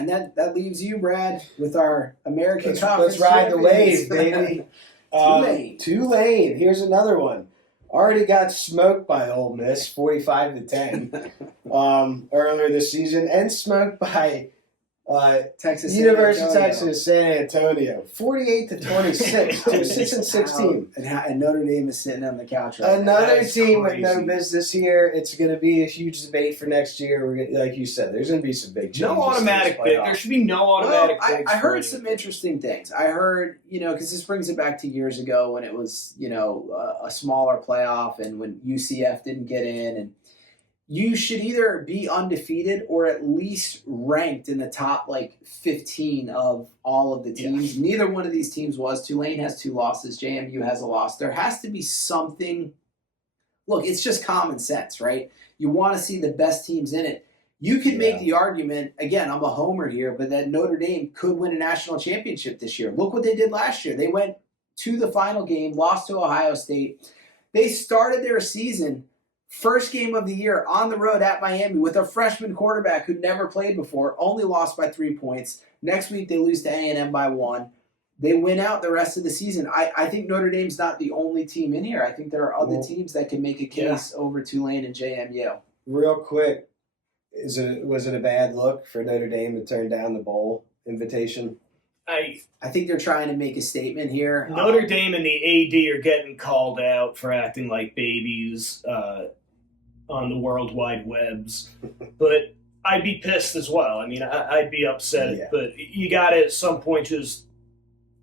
that leaves you, Brad, with our American Conference. Let's ride the champions. wave, baby. Tulane. Tulane. Here's another one. Already got smoked by Ole Miss, 45-10, earlier this season, and smoked by Texas University of San Antonio. Texas San Antonio, 48-26 to a 6-16. And Notre Dame is sitting on the couch right now. Another That's team with no crazy. business here. It's going to be a huge debate for next year. Like you said, there's going to be some big changes. No automatic to pick. this There playoff. should be no automatic Well, picks. I for heard anyone. some interesting things. I heard, because this brings it back to years ago when it was, a smaller playoff and when UCF didn't get in. And you should either be undefeated or at least ranked in the top, 15 of all of the teams. Neither one of these teams was. Tulane has 2 losses. JMU has a loss. There has to be something. Look, it's just common sense, right? You want to see the best teams in it. You could make the argument, again, I'm a homer here, but that Notre Dame could win a national championship this year. Look what they did last year. They went to the final game, lost to Ohio State. They started their season, first game of the year, on the road at Miami with a freshman quarterback who'd never played before, only lost by 3 points. Next week, they lose to A&M by 1. They win out the rest of the season. I think Notre Dame's not the only team in here. I think there are other teams that can make a case over Tulane and JMU. Real quick, was it a bad look for Notre Dame to turn down the bowl invitation? I think they're trying to make a statement here. Notre Dame and the AD are getting called out for acting like babies on the World Wide Webs. But I'd be pissed as well. I mean, I'd be upset. Yeah. But you got to, at some point, just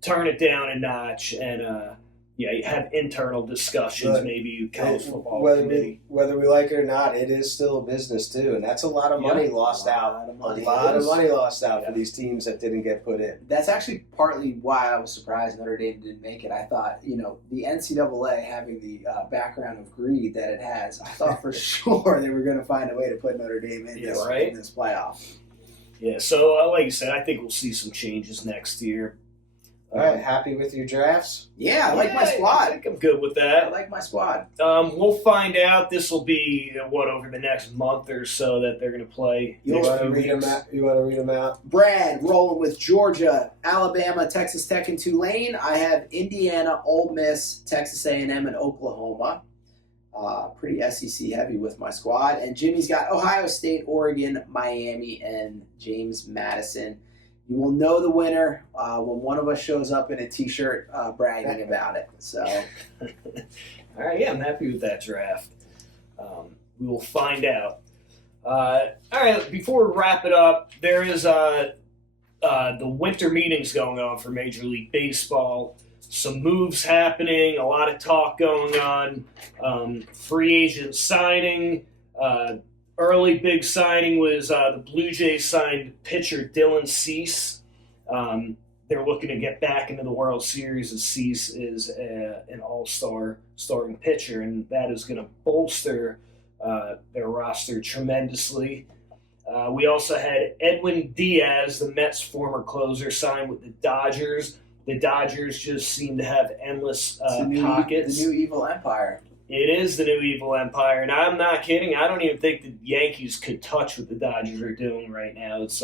turn it down a notch and, you have internal discussions, But maybe college football whether committee. we like it or not, it is still a business too, and that's a lot of money lost out. A lot of money lost out for these teams that didn't get put in. That's actually partly why I was surprised Notre Dame didn't make it. I thought, the NCAA having the background of greed that it has, I thought for sure they were going to find a way to put Notre Dame in, in this playoff. Yeah, so like you said, I think we'll see some changes next year. All right, happy with your drafts? Yeah, I like my I squad. think I'm good with I that. like my squad. We'll find out. This will be over the next month or so that they're going to play. You next want to few read them weeks. out? You want to read them out? Brad rolling with Georgia, Alabama, Texas Tech, and Tulane. I have Indiana, Ole Miss, Texas A&M, and Oklahoma. Pretty SEC heavy with my squad. And Jimmy's got Ohio State, Oregon, Miami, and James Madison. You will know the winner when one of us shows up in a T-shirt bragging about it. So, All right, yeah, I'm happy with that draft. We will find out. All right, before we wrap it up, there is the winter meetings going on for Major League Baseball. Some moves happening, a lot of talk going on. Free agent signing. Early big signing was the Blue Jays signed pitcher Dylan Cease. They're looking to get back into the World Series as Cease is an all-star starting pitcher, and that is going to bolster their roster tremendously. We also had Edwin Diaz, the Mets' former closer, signed with the Dodgers. The Dodgers just seem to have endless It's pockets. the new evil empire. It is the new evil empire, and I'm not kidding. I don't even think the Yankees could touch what the Dodgers are doing right now. It's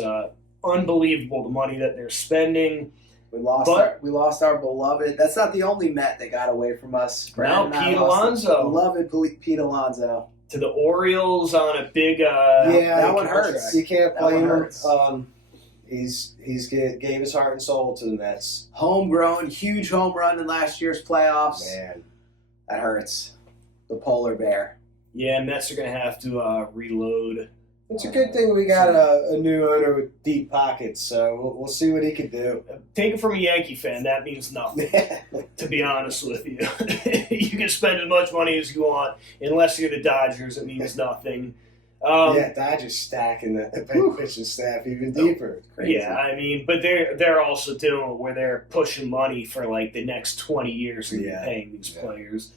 unbelievable the money that they're spending. We lost our beloved. That's not the only Met that got away from us. Brandon and I Pete lost Alonso. Beloved Pete Alonso. To the Orioles on a big that one hurts. You can't blame him. hurts. He's gave his heart and soul to the Mets. Homegrown, huge home run in last year's playoffs. Man, That hurts. The polar bear. Yeah, Mets are going to have to reload. it's a good thing we got a new owner with deep pockets. So we'll see what he can do. Take it from a Yankee fan, that means nothing, to be honest with you. You can spend as much money as you want. Unless you're the Dodgers, it means nothing. Dodgers stacking the pitching staff even deeper. Crazy. Yeah, I mean, but they're also doing it where they're pushing money for like the next 20 years and paying these players.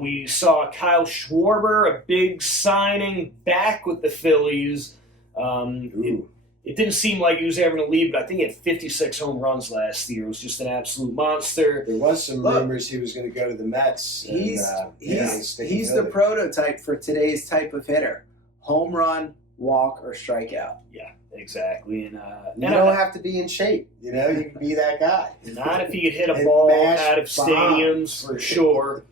We saw Kyle Schwarber, a big signing, back with the Phillies. It didn't seem like he was ever going to leave, but I think he had 56 home runs last year. It was just an absolute monster. There was some rumors he was going to go to the Mets. He's the prototype for today's type of hitter: home run, walk, or strikeout. Yeah, exactly. And you don't have to be in shape. You can be that guy. Not if you could hit a And ball mash out of stadiums, for sure.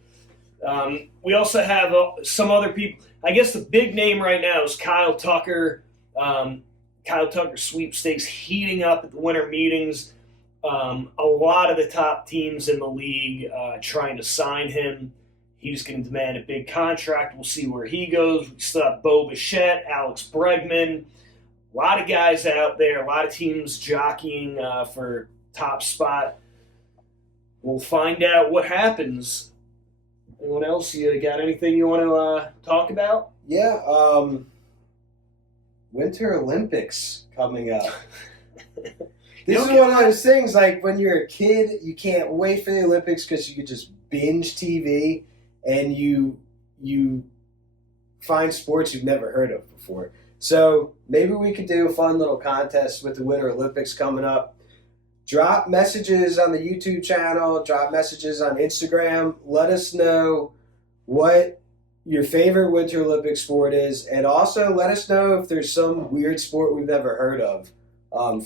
We also have some other people. I guess the big name right now is Kyle Tucker. Kyle Tucker sweepstakes heating up at the winter meetings. A lot of the top teams in the league trying to sign him. He's going to demand a big contract. We'll see where he goes. We still have Bo Bichette, Alex Bregman. A lot of guys out there. A lot of teams jockeying for top spot. We'll find out what happens. Anyone else? You got anything you want to talk about? Yeah. Winter Olympics coming up. This is one of those things, like when you're a kid, you can't wait for the Olympics because you could just binge TV and you find sports you've never heard of before. So maybe we could do a fun little contest with the Winter Olympics coming up. Drop messages on the YouTube channel, drop messages on Instagram. Let us know what your favorite Winter Olympic sport is, and also let us know if there's some weird sport we've never heard of.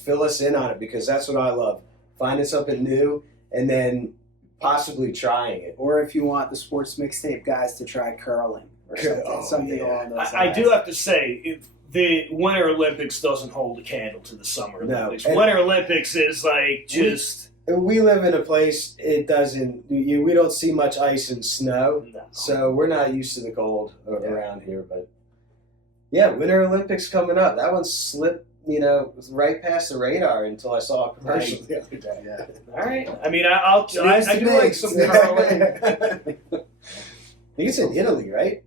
Fill us in on it, because that's what I love. Finding something new and then possibly trying it. Or if you want the sports mixtape guys to try curling or something along those lines. I do have to say, the Winter Olympics doesn't hold a candle to the Summer Olympics. Winter Olympics is like just... We live in a place, it doesn't... We don't see much ice and snow, so we're not used to the cold around here. But yeah, Winter Olympics coming up. That one slipped, right past the radar until I saw a commercial the other day. Yeah. All right. I mean, I do like some curling. I think it's in Italy, right?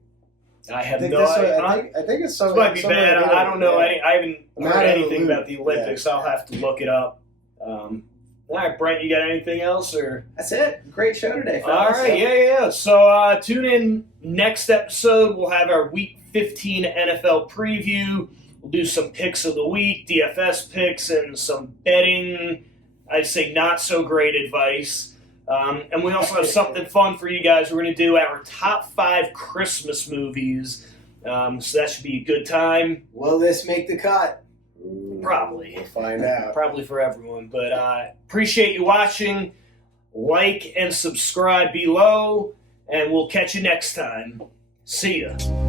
I have no idea. I think it's something. This might be bad. I don't know. Yeah. I haven't heard anything about the Olympics. I'll have to look it up. All right, Brent, you got anything else? Or that's it. Great show today, fellas. All right, yeah. So tune in next episode. We'll have our Week 15 NFL preview. We'll do some picks of the week, DFS picks, and some betting, I'd say not so great advice. And we also have something fun for you guys. We're going to do our top 5 Christmas movies. So that should be a good time. Will this make the cut? Probably. We'll find out. Probably for everyone. But appreciate you watching. Like and subscribe below. And we'll catch you next time. See ya.